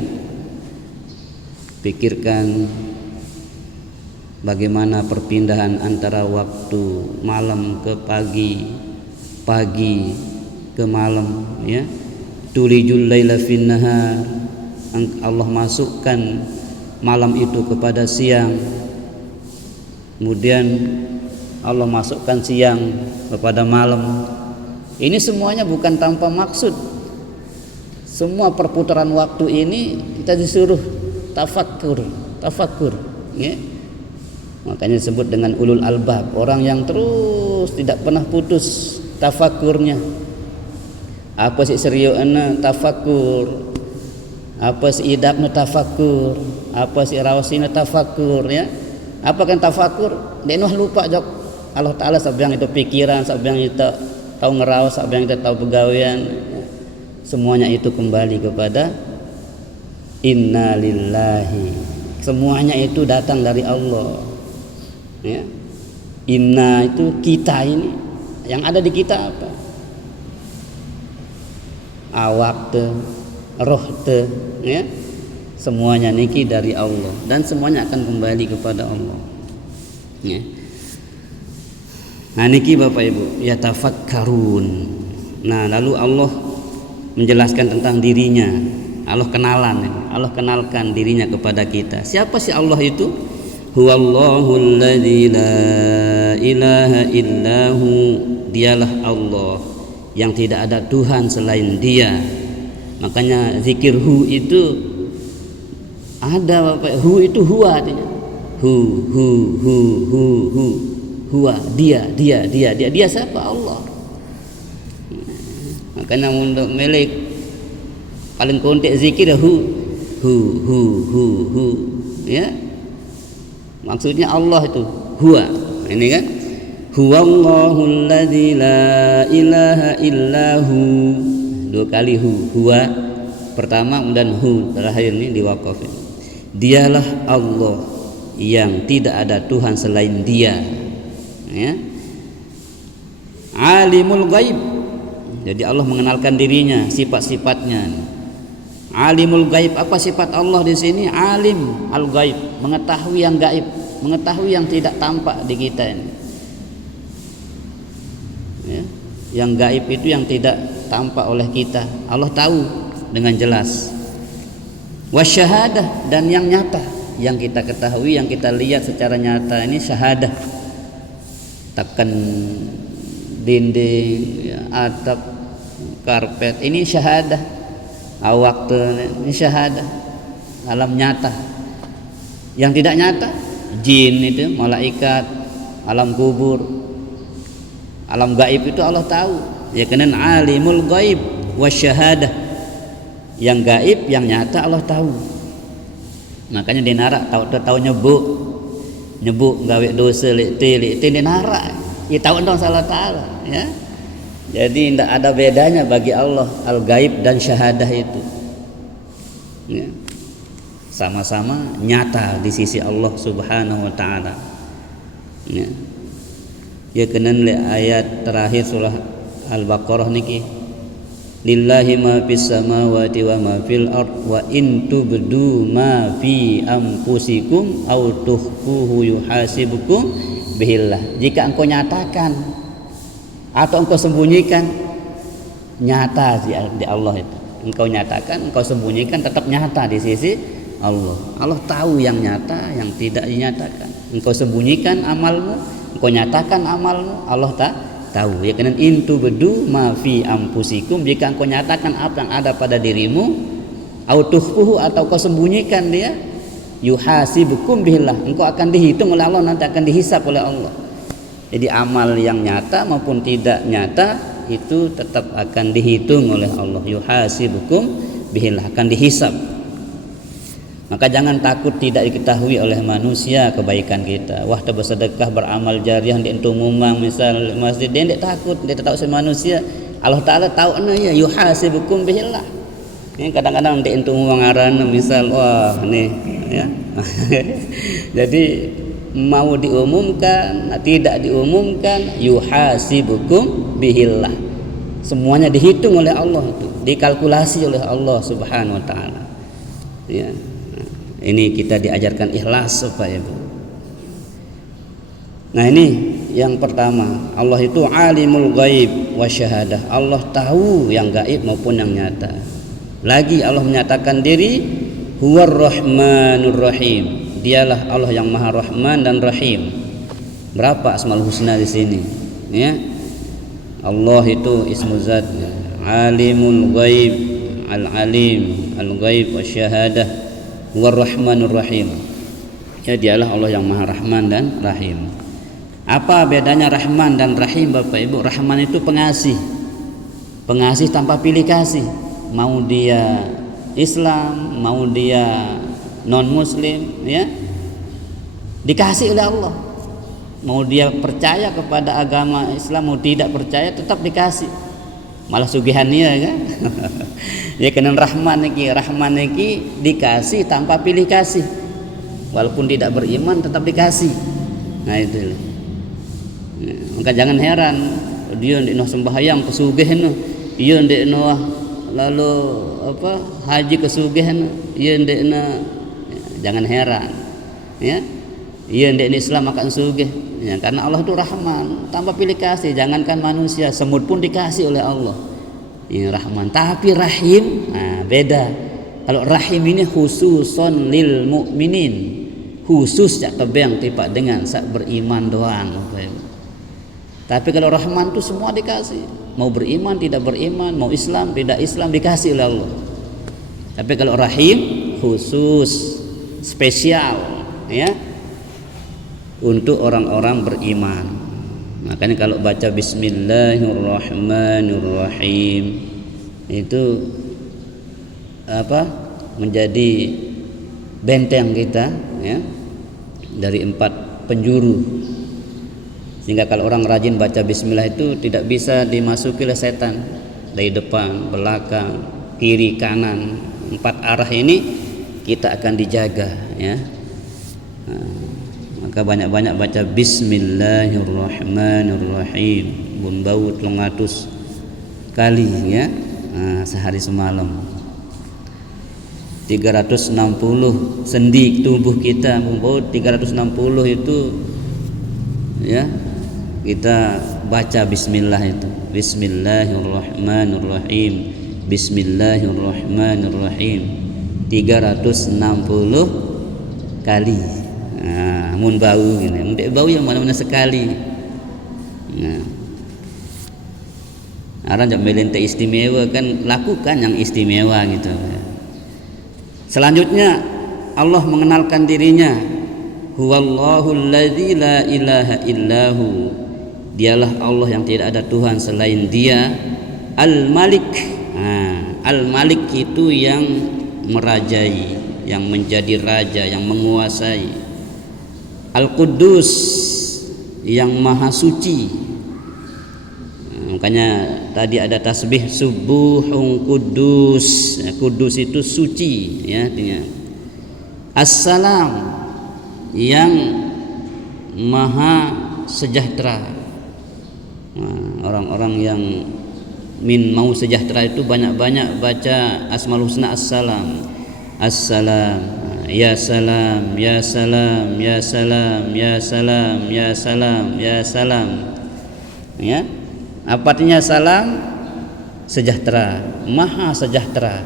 bagaimana perpindahan antara waktu malam ke pagi, pagi ke malam, ya. Tulijul laila fin nahar, Allah masukkan malam itu kepada siang, kemudian Allah masukkan siang kepada malam. Ini semuanya bukan tanpa maksud. Semua perputaran waktu ini kita disuruh tafakkur, ya. Makanya disebut dengan ulul albab, orang yang terus tidak pernah putus tafakkurnya. Apa sih seriusna tafakkur, apa sih idapna tafakkur, apa sih rawasina tafakkur, ya. Apa kan tafakkur? Dia lupa jok Allah Ta'ala sabang itu pikiran, sabang itu tahu ngerawas, sabang itu tahu pegawaian, ya. Semuanya itu kembali kepada inna lillahi. Semuanya itu datang dari Allah, ya. Inna itu kita, ini yang ada di kita apa? Awak te, roh te, ya. Semuanya niki dari Allah dan semuanya akan kembali kepada Allah, ya. Nah, niki Bapak Ibu, yatafakkarun. Nah, lalu Allah menjelaskan tentang dirinya. Allah kenalkan dirinya kepada kita. Siapa sih Allah itu? Huwallahul ladzi la ilaha illahu. Dialah Allah yang tidak ada Tuhan selain Dia. Makanya zikir hu itu ada Bapak. Hu itu huwa artinya. Hu huwa, dia siapa? Allah. Makanya untuk milik paling kontek zikir hu, ya. Maksudnya Allah itu huwa. Ini kan huwallahul ladzi la ilaha illahu. 2 kali huwa pertama dan hu terakhir ini diwakafin. Dialah Allah yang tidak ada Tuhan selain Dia, ya. Alimul ghaib. Jadi Allah mengenalkan dirinya, sifat-sifatnya. Alimul ghaib, apa sifat Allah di sini? Alim al-ghaib, mengetahui yang gaib, mengetahui yang tidak tampak di kita ini, ya. Yang gaib itu yang tidak tampak oleh kita, Allah tahu dengan jelas. Wasyahadah, dan yang nyata, yang kita ketahui, yang kita lihat secara nyata, ini syahadah. Tekan dinding, ya, atap, karpet, ini syahadah. Waktu ini syahadah, alam nyata. Yang tidak nyata, jin itu, malaikat, alam kubur, alam gaib itu Allah tahu. Ya kenen alimul gaib wasyahadah. Yang gaib, yang nyata Allah tahu. Makanya di narak tahu nyebuk gawe dosa lekte di narak. Ya tahu dong salah taala, ya. Jadi tidak ada bedanya bagi Allah al gaib dan syahadah itu. Ya. Sama-sama nyata di sisi Allah Subhanahu wa taala. Ya. Ya kenen le ayat terakhir surah Al-Baqarah niki. Lillahi ma fis samawati wa ma fil ard wa in tubdu ma fi anfusikum aw tukhfuhu yuhasibukum bihillah. Jika engkau nyatakan atau engkau sembunyikan, nyata di Allah itu. Engkau nyatakan, engkau sembunyikan, tetap nyata di sisi Allah. Allah tahu yang nyata, yang tidak dinyatakan. Engkau sembunyikan amalmu, engkau nyatakan amalmu, Allah tak tahu. Ya karena intu bedu ma fi anfusikum, jika engkau nyatakan apa yang ada pada dirimu, au tukhfuhu, atau kau sembunyikan dia, yuhasibukum billah, engkau akan dihitung oleh Allah, nanti akan dihisap oleh Allah. Jadi amal yang nyata maupun tidak nyata itu tetap akan dihitung oleh Allah. Yuhasibukum billah, akan dihisap. Maka jangan takut tidak diketahui oleh manusia kebaikan kita. Wah, bersedekah, beramal jariah di entung mumang misal masjid, dia tidak takut, dia tahu sama manusia. Allah Taala tahu ya yuhasibukum billah. Ini kadang-kadang di entung mumang aran misal wah nih ya. Jadi mau diumumkan, tidak diumumkan, yuhasibukum billah. Semuanya dihitung oleh Allah itu, dikalkulasi oleh Allah Subhanahu wa taala. Ya. Ini kita diajarkan ikhlas supaya Bu. Nah ini yang pertama, Allah itu alimul ghaib wasyahadah. Allah tahu yang gaib maupun yang nyata. Lagi Allah menyatakan diri huwar rahmanur rahim. Dialah Allah yang maha rahman dan rahim. Berapa asmaul husna di sini? Ya. Allah itu ismu zat, alimul ghaib, al-alim, al-ghaib wasyahadah. War-Rahmanur Rahim. Ya, dialah Allah yang Maha Rahman dan Rahim. Apa bedanya Rahman dan Rahim, Bapak Ibu? Rahman itu pengasih. Pengasih tanpa pilih kasih. Mau dia Islam, mau dia non-muslim, ya. Dikasih oleh Allah. Mau dia percaya kepada agama Islam, mau tidak percaya tetap dikasih. Malah sugihannya kan. Ya kena Rahman niki dikasih tanpa pilih kasih. Walaupun tidak beriman tetap dikasih. Nah itu. Nah, maka jangan heran dia ndek sembahyang kesugihan, iya ndek lalu apa haji kesugihan, iya ndek jangan heran. Ya. Iya ndek Islam akan sugih. Ya, karena Allah itu Rahman tanpa pilih kasih. Jangankan manusia, semut pun dikasih oleh Allah. Ini Rahman, tapi Rahim, nah beda. Kalau Rahim ini khususon lil mukminin, khusus ya tebang tiba dengan sak beriman doang. Tapi kalau Rahman itu semua dikasih, mau beriman tidak beriman, mau Islam tidak Islam dikasih oleh Allah. Tapi kalau Rahim khusus, spesial, ya, untuk orang-orang beriman. Makanya kalau baca Bismillahirrahmanirrahim itu apa? Menjadi benteng kita, ya, dari 4 penjuru. Sehingga kalau orang rajin baca bismillah itu tidak bisa dimasuki oleh setan dari depan, belakang, kiri, kanan. 4 arah ini kita akan dijaga, ya. Maka banyak-banyak baca Bismillahirrahmanirrahim bun baut 200 kali, ya. Sehari semalam. 360 sendi tubuh kita bun baut 360 itu, ya, kita baca bismillah itu. Bismillahirrahmanirrahim. Bismillahirrahmanirrahim 360 kali. Nah, mun bau gini, mun bau yang mana-mana sekali. Nah. Orang jangan melente istimewa kan, lakukan yang istimewa gitu. Selanjutnya Allah mengenalkan dirinya, huwallahul ladzi la ilaha illahu. Dialah Allah yang tidak ada Tuhan selain Dia. Al-Malik. Al-Malik itu yang merajai, yang menjadi raja, yang menguasai. Al-Quddus, yang maha suci. Makanya tadi ada tasbih subuhun kudus. Kudus itu suci ya artinya. Assalam, yang maha sejahtera. Orang-orang yang mau sejahtera itu banyak-banyak baca Asmaul Husna Assalam. Assalam, ya salam, ya salam, ya salam, ya salam, ya salam, ya salam. Ya. Apa artinya salam? Sejahtera, maha sejahtera.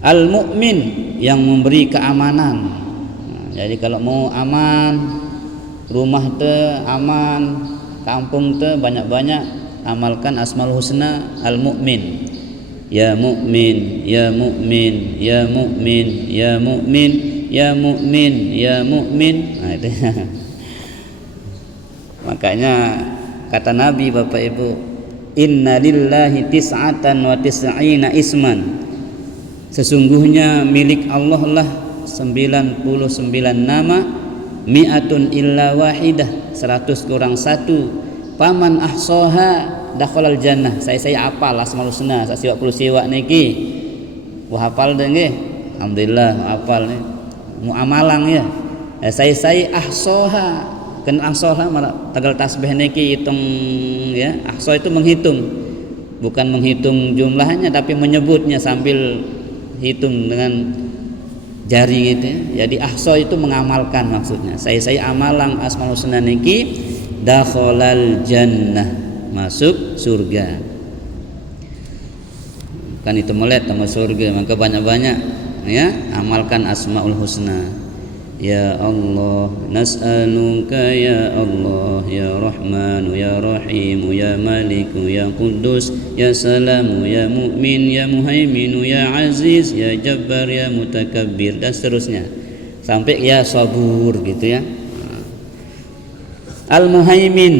Al-Mu'min, yang memberi keamanan. Jadi kalau mau aman, rumah te aman, kampung te banyak-banyak amalkan Asmaul Husna Al-Mu'min. Ya Mu'min, ya Mu'min, ya Mu'min, ya Mu'min, ya Mu'min, ya Mu'min. Nah, itu. Makanya kata Nabi, Bapak Ibu, inna lillahi tis'atan wa tis'ina isman. Sesungguhnya milik Allah lah 99 nama, mi'atun illa wahidah, 100 kurang 1. Paman ahsoha dakhalal jannah. Saya apal Asmaul Husna, saya siwak niki. Wah hafal deh nggih. Alhamdulillah hafal nih. Mu amalang ya. Saya ahsoha. Kan ahsoha tagal tasbih niki hitung ya. Ahso itu menghitung. Bukan menghitung jumlahnya tapi menyebutnya sambil hitung dengan jari gitu ya. Jadi ahso itu mengamalkan maksudnya. Saya amalang Asmaul Husna niki dakhalal jannah, masuk surga. Kan itu melek sama surga, maka banyak-banyak ya amalkan Asmaul Husna. Ya Allah, nas'aluka ya Allah, ya Rahmanu ya Rahimu ya Maliku ya Quddus ya Salamu ya Mu'min ya Muhaiminu ya Aziz ya Jabbar ya Mutakabbir, dan seterusnya sampai ya Sabur gitu ya. Al-Muhaimin,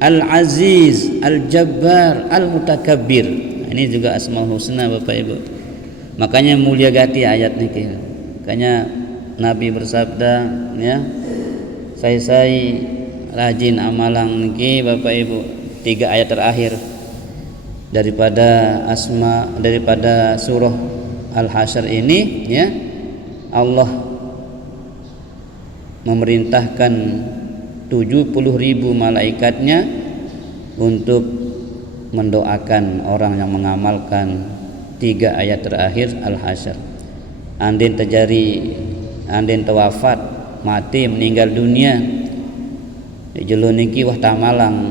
Al-Aziz, Al-Jabbar, Al-Mutakabbir. Ini juga Asmaul Husna Bapak Ibu. Makanya mulia gati ayat niki. Makanya Nabi bersabda ya, saya rajin amalang niki Bapak Ibu. 3 ayat terakhir daripada surah Al-Hasyr ini ya. Allah memerintahkan 70.000 malaikatnya untuk mendoakan orang yang mengamalkan 3 ayat terakhir Al-Hasyr. Andin tewafat, mati, meninggal dunia, jelo niki wah tamalang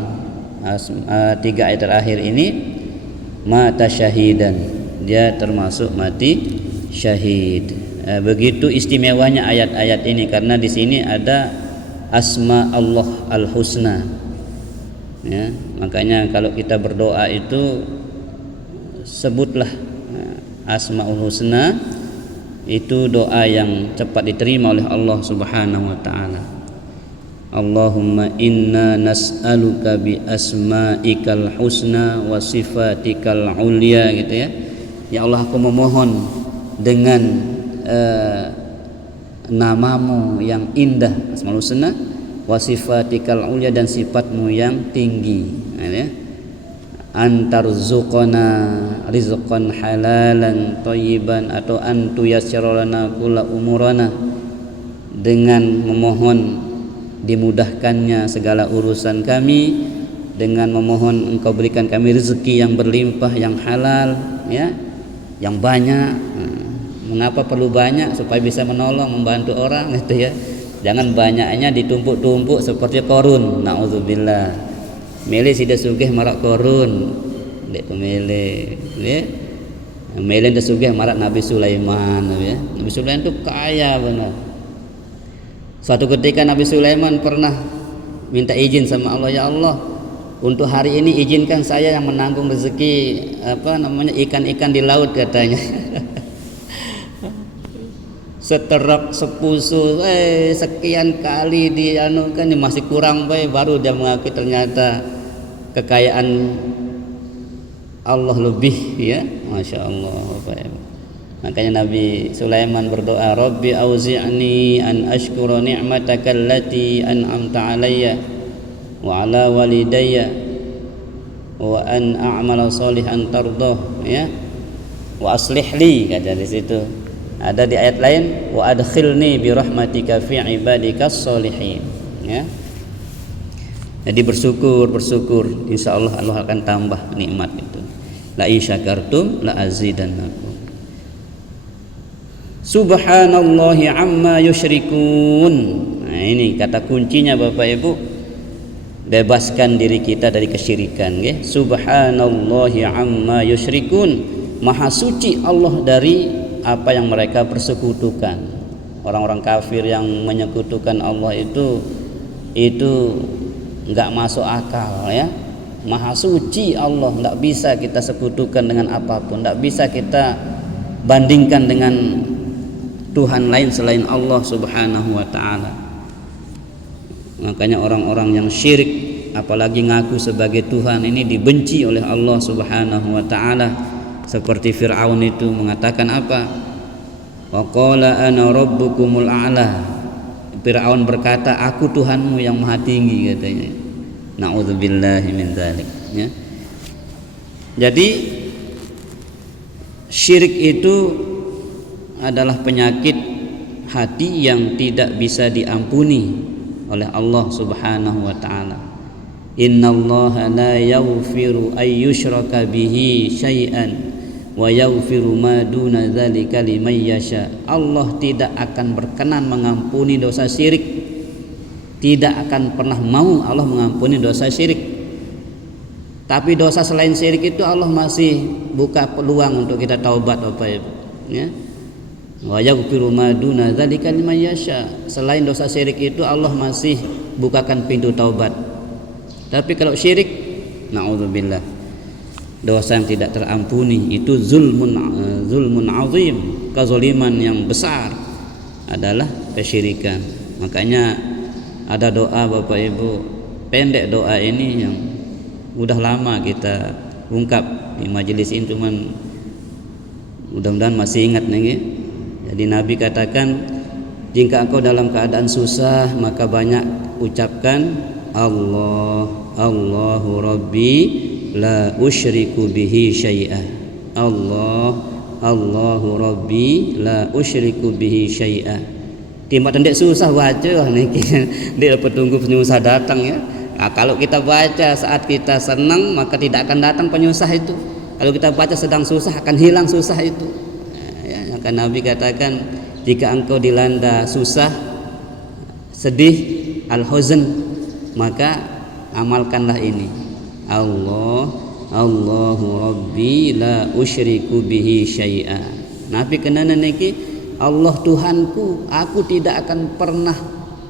3 ayat terakhir ini mata syahidan, dia termasuk mati syahid. Begitu istimewanya ayat-ayat ini karena di sini ada Asma Allah Al-Husna ya, makanya kalau kita berdoa itu sebutlah Asmaul Husna, itu doa yang cepat diterima oleh Allah Subhanahu wa taala. Allahumma inna nas'aluka bi asma'ikal husna wa sifatikal ulia gitu ya. Ya Allah, aku memohon dengan namamu yang indah Asmaul Husna wa sifatikal ulya, dan sifatmu yang tinggi ya. Antarzuqana rizqan halalan thayyiban, atau antuyassirana kulla umurana, dengan memohon dimudahkannya segala urusan kami, dengan memohon engkau berikan kami rezeki yang berlimpah, yang halal ya, yang banyak. Mengapa perlu banyak? Supaya bisa menolong, membantu orang gitu ya. Jangan banyaknya ditumpuk-tumpuk seperti Qarun. Nauzubillah. Mele sida sugih marak Qarun. Dek pemele ya. Mele dah sugih marak Nabi Sulaiman ya. Nabi Sulaiman itu kaya benar. Suatu ketika Nabi Sulaiman pernah minta izin sama Allah, ya Allah, untuk hari ini izinkan saya yang menanggung rezeki ikan-ikan di laut katanya. Seterak sepusu sekian kali kan masih kurang baru dia mengakui ternyata kekayaan Allah lebih, ya, Masya Allah. Makanya Nabi Sulaiman berdoa, Rabbi auzi'ni an ashkura ni'mataka allati an'amta alayya wa ala walidayya wa an a'mala salihan tardah, ya, wa aslih li, kata di situ. Ada di ayat lain, wa adkhilni bi rahmatika fi ibadikas sholihin, ya. Jadi bersyukur, insyaallah Allah akan tambah nikmat itu. La in syakartum la azidannakum. Subhanallahi amma yusyrikun. Nah, ini kata kuncinya Bapak Ibu. Bebaskan diri kita dari kesyirikan, ya. Subhanallahi amma yusyrikun. Maha suci Allah dari apa yang mereka persekutukan. Orang-orang kafir yang menyekutukan Allah itu enggak masuk akal, ya. Maha suci Allah, enggak bisa kita sekutukan dengan apapun, enggak bisa kita bandingkan dengan Tuhan lain selain Allah Subhanahu wa taala. Makanya orang-orang yang syirik apalagi ngaku sebagai Tuhan ini dibenci oleh Allah Subhanahu wa taala. Seperti Fir'aun itu mengatakan apa? Wa qala ana rabbukumul a'la. Fir'aun berkata, aku Tuhanmu yang maha tinggi, katanya. Na'udzubillahi min dzalik, ya. Jadi syirik itu adalah penyakit hati yang tidak bisa diampuni oleh Allah Subhanahu wa taala. Innallaha la yaghfiru ay yushraka bihi syai'an wa yaghfiru ma duna dzalika liman yasha. Allah tidak akan berkenan mengampuni dosa syirik. Tidak akan pernah mau Allah mengampuni dosa syirik. Tapi dosa selain syirik itu Allah masih buka peluang untuk kita taubat, Bapak Ibu, ya. Wa yaghfiru ma duna dzalika liman yasha. Selain dosa syirik itu Allah masih bukakan pintu taubat. Tapi kalau syirik, naudzubillah, dosa yang tidak terampuni, itu zulmun azim, kezaliman yang besar adalah kesyirikan. Makanya ada doa Bapak Ibu, pendek doa ini yang udah lama kita ungkap di majelis ini, cuman mudah-mudahan masih ingat nih. Jadi Nabi katakan, jika engkau dalam keadaan susah maka banyak ucapkan Allahu Rabbi la usyriku bihi syai'ah. Allahu Rabbi la usyriku bihi syai'ah. Timbak tendek susah baca niki. Dia petunggu penyusah datang, ya. Nah, kalau kita baca saat kita senang maka tidak akan datang penyusah itu. Kalau kita baca sedang susah akan hilang susah itu. Nah, ya, maka Nabi katakan, jika engkau dilanda susah, sedih, al-huzn, maka amalkanlah ini. Allahu Rabbi la usyriku bihi syai'a. Nabi kenana niki, Allah Tuhanku, aku tidak akan pernah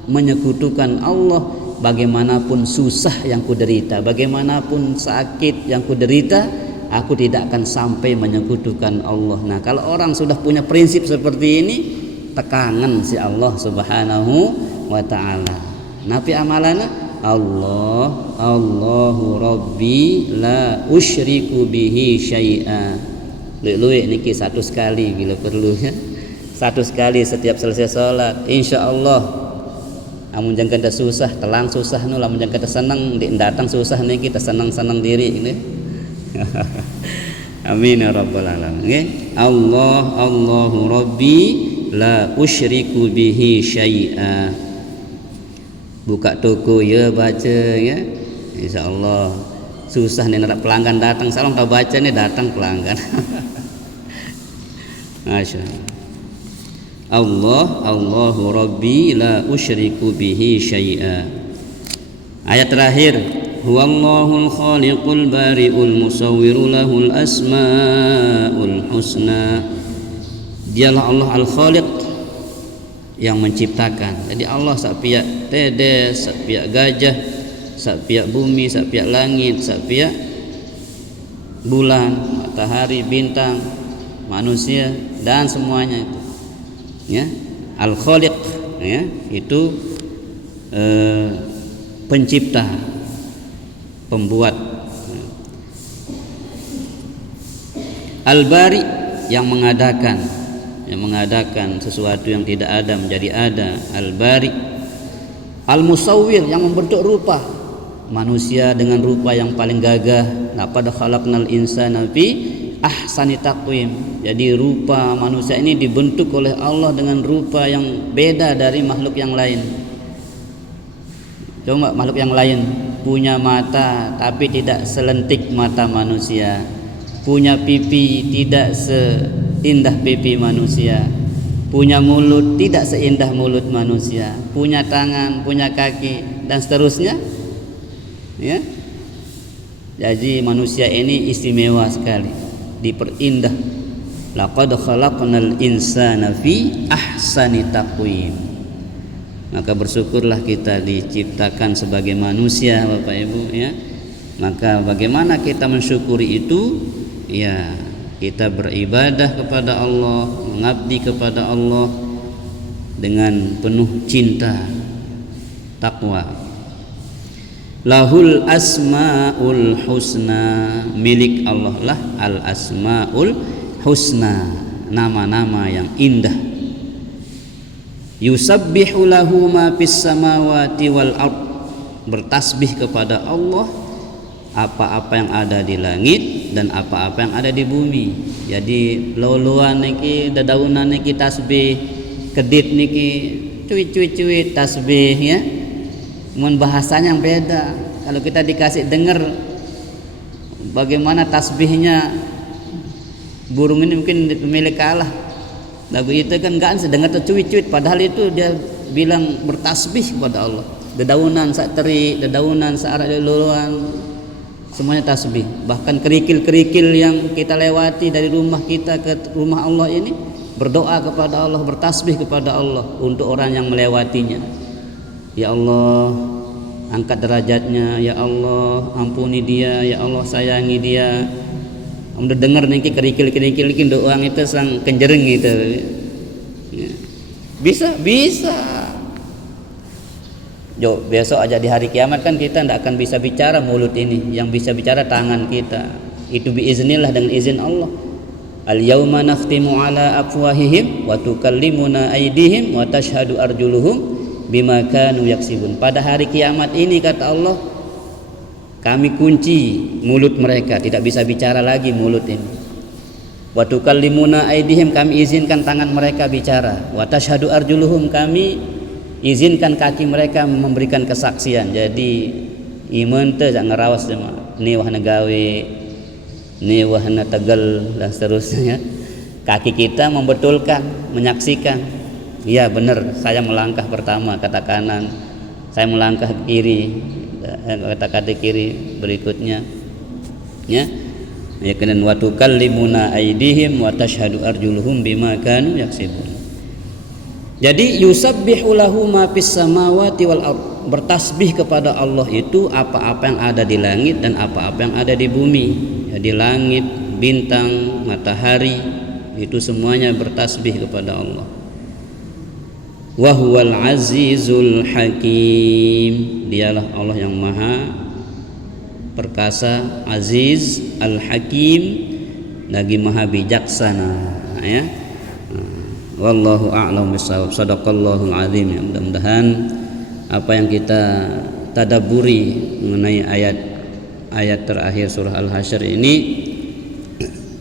menyekutukan Allah. Bagaimanapun susah yang kuderita, bagaimanapun sakit yang kuderita, aku tidak akan sampai menyekutukan Allah. Nah, kalau orang sudah punya prinsip seperti ini, tekanan si Allah Subhanahu wa ta'ala. Nabi amalana Allahu Rabbi la usyriku bihi syai'a. Luwih niki satu sekali bila perlu, ya. Satu sekali setiap selesai salat, insyaallah. Amun jangan kita susah, telang susah nu, lamun jangan kita senang, datang susah nih kita senang-senang diri ini. Amin ya rabbal alamin. Okay? Allahu Rabbi la usyriku bihi syai'a. Buka toko, ya, baca, ya. Insyaallah susah nih nak pelanggan datang, salam tak baca nih datang pelanggan. Masyaallah. Allahu Rabbi la usyriku bihi syai'a. Ayat terakhir, huwallahul khaliqul bari'ul musawwiru lahul asmaul husna. Dialah Allah al-khaliq yang menciptakan. Jadi Allah sak piak tedes, sak piak gajah, sak pihak bumi, sak pihak langit, sak pihak bulan, matahari, bintang, manusia dan semuanya itu. Ya, Al-Khaliq, ya, itu pencipta, pembuat. Al-Bari, yang mengadakan sesuatu yang tidak ada menjadi ada. Al-Bari. Al-Musawwir, yang membentuk rupa manusia dengan rupa yang paling gagah. Laqad khalaqnal insana fi ahsani taqwim. Jadi rupa manusia ini dibentuk oleh Allah dengan rupa yang beda dari makhluk yang lain. Coba makhluk yang lain punya mata tapi tidak selentik mata manusia, punya pipi tidak seindah pipi manusia, punya mulut tidak seindah mulut manusia, punya tangan, punya kaki, dan seterusnya. Ya, jadi manusia ini istimewa sekali, diperindah. Laqad khalaqnal insana fi ahsani taqwim. Maka bersyukurlah kita diciptakan sebagai manusia, Bapak Ibu, ya. Maka bagaimana kita mensyukuri itu? Ya, kita beribadah kepada Allah, mengabdi kepada Allah dengan penuh cinta, takwa. Lahul asmaul husna, milik Allah lah al asmaul husna, nama-nama yang indah. Yusabbihu lahu ma fis samawati wal ard, bertasbih kepada Allah apa-apa yang ada di langit dan apa-apa yang ada di bumi. Jadi loluan niki, dedaunan niki tasbih, kedit niki cuit-cuit tasbih, ya. Cuman bahasanya yang beda. Kalau kita dikasih dengar bagaimana tasbihnya burung ini, mungkin pemilik kalah. Lagu itu kan enggak sedengar tercuit-cuit, padahal itu dia bilang bertasbih kepada Allah. Dedaunan sak teri, dedaunan sak arak loluan, semuanya tasbih. Bahkan kerikil-kerikil yang kita lewati dari rumah kita ke rumah Allah ini berdoa kepada Allah, bertasbih kepada Allah untuk orang yang melewatinya. Ya Allah, angkat derajatnya, ya Allah ampuni dia, ya Allah sayangi dia. Udah dengar nih kerikil-kerikil doang itu sang kenjering gitu. Ya. Bisa. Jo, besok aja di hari kiamat kan kita tidak akan bisa bicara mulut ini, yang bisa bicara tangan kita. Itu biiznillah, dengan izin Allah. Al yauma nakhtimu ala afwahihim wa tukallimuna aydihim wa tashhadu arjuluhum bima kanu yaksibun. Pada hari kiamat ini kata Allah, kami kunci mulut mereka, tidak bisa bicara lagi mulut ini. Wa tukallimuna aydihim, kami izinkan tangan mereka bicara. Wa tashhadu arjuluhum, kami izinkan kaki mereka memberikan kesaksian. Jadi iman teh jangan ngerawas sama ni wahna gawe, ni wahna tegel dan seterusnya. Kaki kita membetulkan, menyaksikan. Iya benar, saya melangkah pertama kata kanan, saya melangkah kiri kata kiri berikutnya, ya. Ya kenan wa tukallimuna aydihim wa tashhadu arjuluhum bima kanu yaksibun. Jadi yusabbihu lahu ma fis samawati wal ard, bertasbih kepada Allah itu apa-apa yang ada di langit dan apa-apa yang ada di bumi. Ya, di langit, bintang, matahari, itu semuanya bertasbih kepada Allah. Wa huwal azizul hakim, dialah Allah yang maha perkasa, aziz, al-hakim, lagi maha bijaksana, ya. Wallahu a'lam bishawab. Shadaqallahul azim. Ya, mudah-mudahan apa yang kita tadabburi mengenai ayat terakhir surah Al-Hasyr ini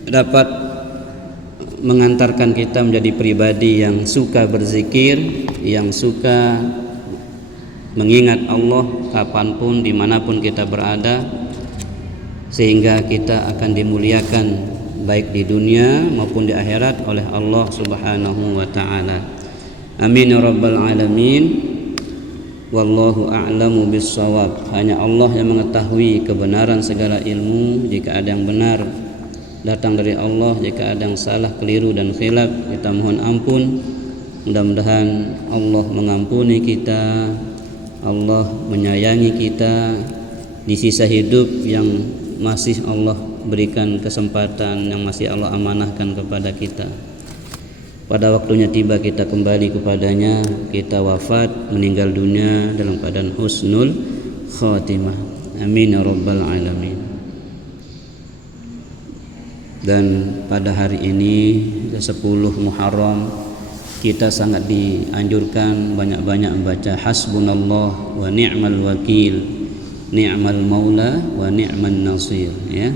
dapat mengantarkan kita menjadi pribadi yang suka berzikir, yang suka mengingat Allah kapanpun, dimanapun kita berada, sehingga kita akan dimuliakan baik di dunia maupun di akhirat oleh Allah Subhanahu wa ta'ala. Amin ya rabbal alamin. Wallahu a'lamu bissawab. Hanya Allah yang mengetahui kebenaran segala ilmu. Jika ada yang benar datang dari Allah, jika ada yang salah, keliru dan khilaf, kita mohon ampun. Mudah-mudahan Allah mengampuni kita, Allah menyayangi kita, di sisa hidup yang masih Allah berikan kesempatan, yang masih Allah amanahkan kepada kita. Pada waktunya tiba kita kembali kepadanya, kita wafat, meninggal dunia dalam keadaan husnul khatimah. Amin ya rabbal alamin. Dan pada hari ini 10 Muharram, kita sangat dianjurkan banyak-banyak membaca hasbunallah wa ni'mal wakil, ni'mal maula wa ni'man nasir, ya.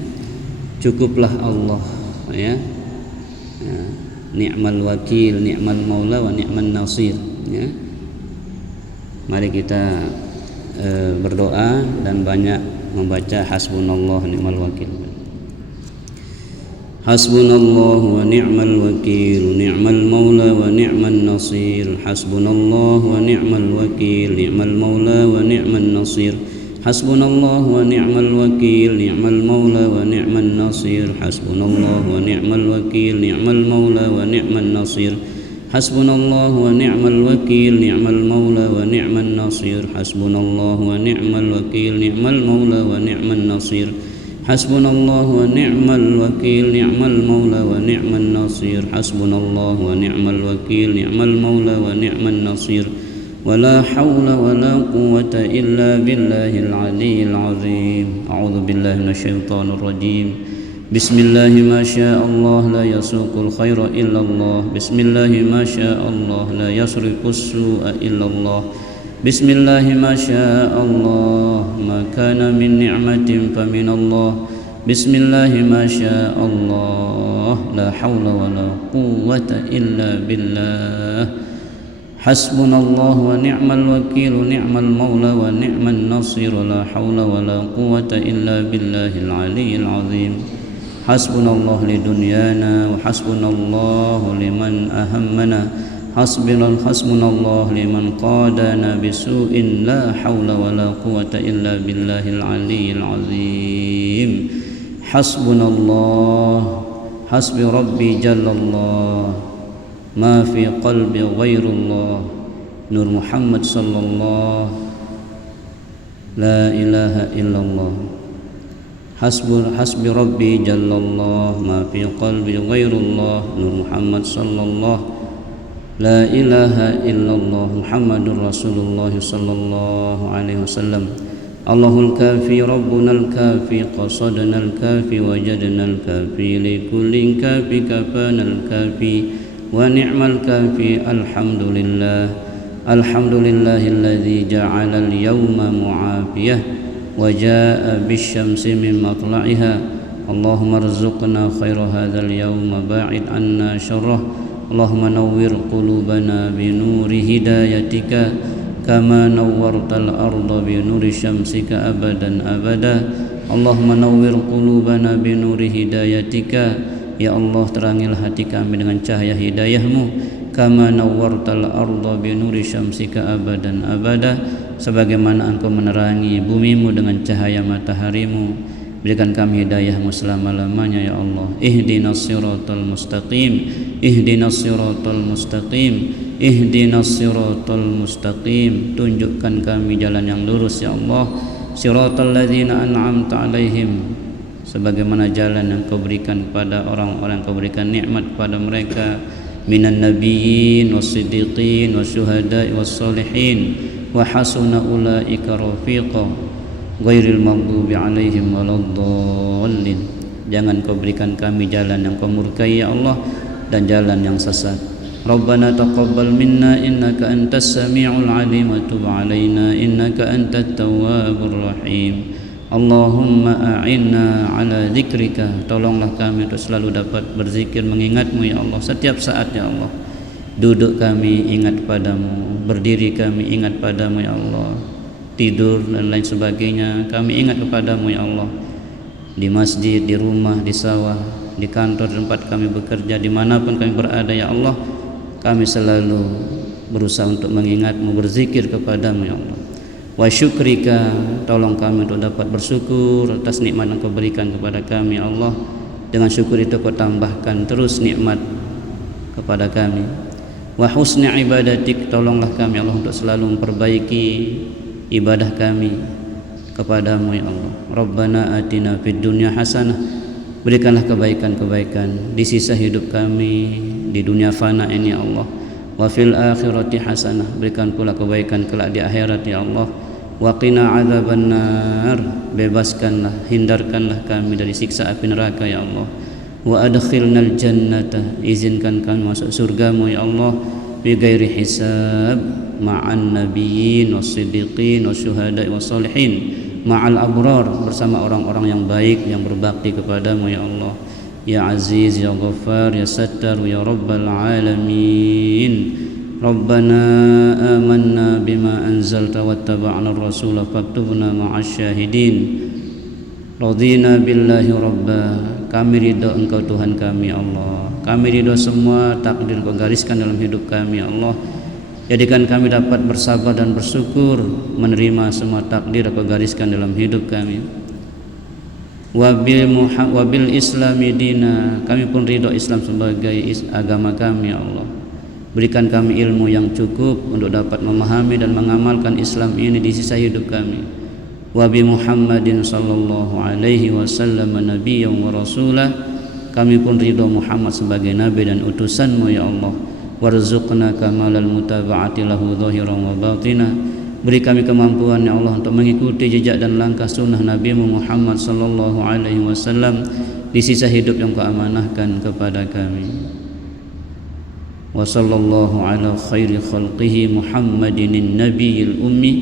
Cukuplah Allah, ya. Ni'mal wakil, ni'mal maula wa ni'man nasir, ya. Mari kita berdoa dan banyak membaca hasbunallah ni'mal wakil. Hasbunallah wa ni'mal wakil, ni'mal maula wa ni'man nasir. Hasbunallah wa ni'mal wakil, ni'mal maula wa ni'man nasir. Hasbunallah wa ni'mal wakil, ni'mal maula wa ni'man nasir. Hasbunallah wa ni'mal wakil, ni'mal maula wa ni'man nasir. Hasbunallah wa ni'mal wakil, ni'mal maula wa ni'man nasir. Hasbunallah wa ni'mal wakil, ni'mal maula wa ni'man nasir. Hasbunallah wa ni'mal wakil, ni'mal maula wa ni'man nasir. Hasbunallah wa ni'mal wakil, ni'mal maula wa ni'man nasir. ولا حول ولا قوة إلا بالله العلي العظيم. أعوذ بالله من الشيطان الرجيم. بسم الله ما شاء الله لا يسوق الخير إلا الله. بسم الله ما شاء الله لا يصرف السوء إلا الله. بسم الله ما شاء الله ما كان من نعمة فمن الله. بسم الله ما شاء الله لا حول ولا قوة إلا بالله. حسبنا الله ونعم الوكيل نعم المولى ونعم النصير لا حول ولا قوة إلا بالله العلي العظيم. حسبنا الله لدنيانا وحسبنا الله لمن أهمنا. حسبنا الله لمن قادنا بسوء لا حول ولا قوة إلا بالله العلي العظيم. حسبنا الله حسب ربي جل الله ما في قلبي غير الله نور محمد صلى الله لا إله إلا الله. حسب ربي جل الله ما في قلبي غير الله نور محمد صلى الله لا إله إلا الله محمد رسول الله صلى الله عليه وسلم. الله الكافي ربنا الكافي قصدنا الكافي وجدنا الكافي لكل كافي كفانا الكافي ونعم الكافي. الحمد لله الحمد لله الذي جعل اليوم معافية وجاء بالشمس من مطلعها. اللهم ارزقنا خير هذا اليوم باعد عنا شره. اللهم نور قلوبنا بنور هدايتك كما نورت الأرض بنور شمسك أبدا أبدا. اللهم نور قلوبنا بنور هدايتك. Ya Allah, terangilah hati kami dengan cahaya hidayah-Mu. Kama nawwartal arda bi nuri syamsika abadan abada. Sebagaimana Engkau menerangi bumi-Mu dengan cahaya matahari-Mu. Berikan kami hidayah-Mu selama-lamanya ya Allah. Ihdinas siratal mustaqim. Ihdinas siratal mustaqim. Ihdinas siratal mustaqim. Tunjukkan kami jalan yang lurus ya Allah. Siratal ladzina an'amta 'alaihim. Sebagaimana jalan yang Kau berikan kepada orang-orang Kau berikan nikmat kepada mereka, minan nabiyyin was-siddiqin wasyuhada'i was-solihin wa hasuna ulaika rafiqa ghairil maghdubi 'alaihim waladdallin. Jangan Kau berikan kami jalan yang Kau murkai ya Allah dan jalan yang sesat. Rabbana taqabbal minna innaka antas sami'ul 'alim wa tub 'alaina innaka antat tawwabur rahim. Allahumma a'inna ala zikrika. Tolonglah kami untuk selalu dapat berzikir mengingat-Mu ya Allah setiap saat ya Allah. Duduk kami ingat padamu, berdiri kami ingat padamu ya Allah, tidur dan lain sebagainya kami ingat kepadamu ya Allah. Di masjid, di rumah, di sawah, di kantor tempat kami bekerja, dimanapun kami berada ya Allah, kami selalu berusaha untuk mengingat-Mu, berzikir kepadamu ya Allah. Wa syukrika, tolong kami untuk dapat bersyukur atas nikmat yang Kau berikan kepada kami ya Allah. Dengan syukur itu Kau tambahkan terus nikmat kepada kami. Wa husni ibadatik, tolonglah kami Allah untuk selalu memperbaiki ibadah kami. kepadamu ya Allah. Rabbana atina fid dunya hasanah, berikanlah kebaikan-kebaikan di sisa hidup kami di dunia fana ini ya Allah. Wa fil akhirati hasanah, berikan pula kebaikan kelak di akhirat ya Allah. Wa qina adzabannar, bebaskanlah, hindarkanlah kami dari siksa api neraka ya Allah. Wa adkhilnal jannata, izinkan kami masuk surgamu ya Allah, bi ghairi hisab, ma'an nabiyyin was-siddiqin wasyuhada'i was-shalihin, ma'al abrar, bersama orang-orang yang baik yang berbakti kepadamu ya Allah. Ya Aziz ya Ghaffar ya Sattar ya Rabbal alamin. Rabbana amanna bima anzalta wattaba'na ar-rasula faktubna ma'asy syahidin. Radina billahi rabba, kami ridho Engkau Tuhan kami Allah. Kami ridho semua takdir Kau gariskan dalam hidup kami Allah. Jadikan kami dapat bersabar dan bersyukur menerima semua takdir Kau gariskan dalam hidup kami. Wabil islami dina, kami pun ridho Islam sebagai agama kami ya Allah. Berikan kami ilmu yang cukup untuk dapat memahami dan mengamalkan Islam ini di sisa hidup kami. Wa bi Muhammadin sallallahu alaihi wasallam nabiyyan wa rasulah, kami pun ridho Muhammad sebagai nabi dan utusanmu ya Allah. Warzuqna kamalal mutaba'ati lahu zahiran wa batina, beri kami kemampuan ya Allah untuk mengikuti jejak dan langkah sunnah Nabi-Mu Muhammad sallallahu alaihi wasallam di sisa hidup yang Kau amanahkan kepada kami. Wa sallallahu ala khairi khalqihi Muhammadin nabiyil ummi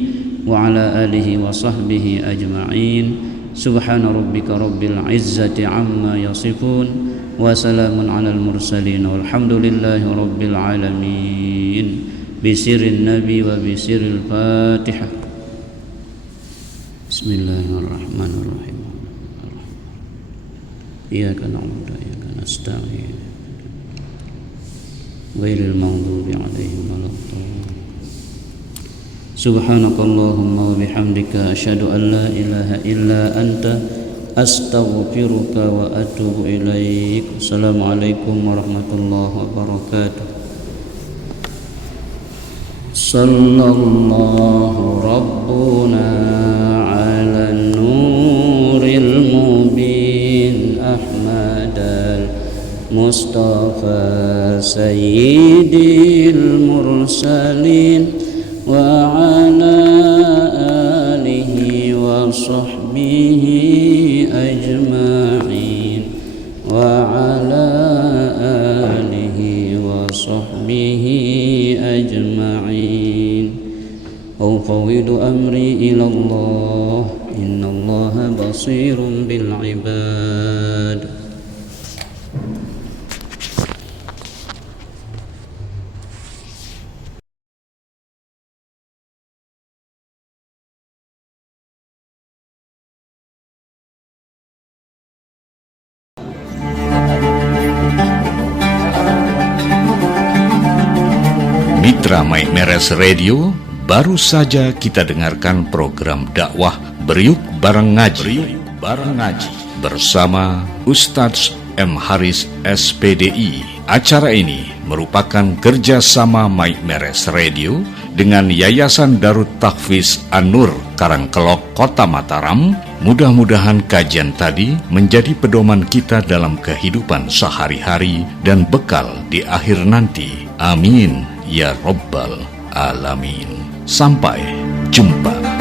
wa ala alihi wa sahbihi ajma'in. Subhana rabbika rabbil izzati amma yasifun wa salamun alal mursalin walhamdulillahi rabbil alamin. Bisirin nabi wa bisiril fatihah. Bismillahirrahmanirrahim. Iyyaka na'budu wa iyyaka nasta'in, ghairil maghdubi 'alaihim waladdallin. Subhanakallahumma wa bihamdika asyhadu an la ilaha illa anta astaghfiruka wa atubu ilaik. Assalamualaikum warahmatullahi wabarakatuh. Sallallahu rabbuna ala nuril mubin Ahmadal Mustafa Sayyidil Mursalin wa ala alihi wa sahbihi ajma'in wa ala alihi wa sahbihi ajma'in. Ufawwidu amri ila Allah, innallaha basirun bil ibad. Mitra Mike Meres Radio, baru saja kita dengarkan program dakwah Beriuk Bareng Ngaji bersama Ustadz M. Haris SPDI. Acara ini merupakan kerjasama Mike Meres Radio dengan Yayasan Darut Tahfiz An-Nur Karangkelok, Kota Mataram. Mudah-mudahan kajian tadi menjadi pedoman kita dalam kehidupan sehari-hari dan bekal di akhir nanti. Amin ya Rabbal Alamin. Sampai jumpa.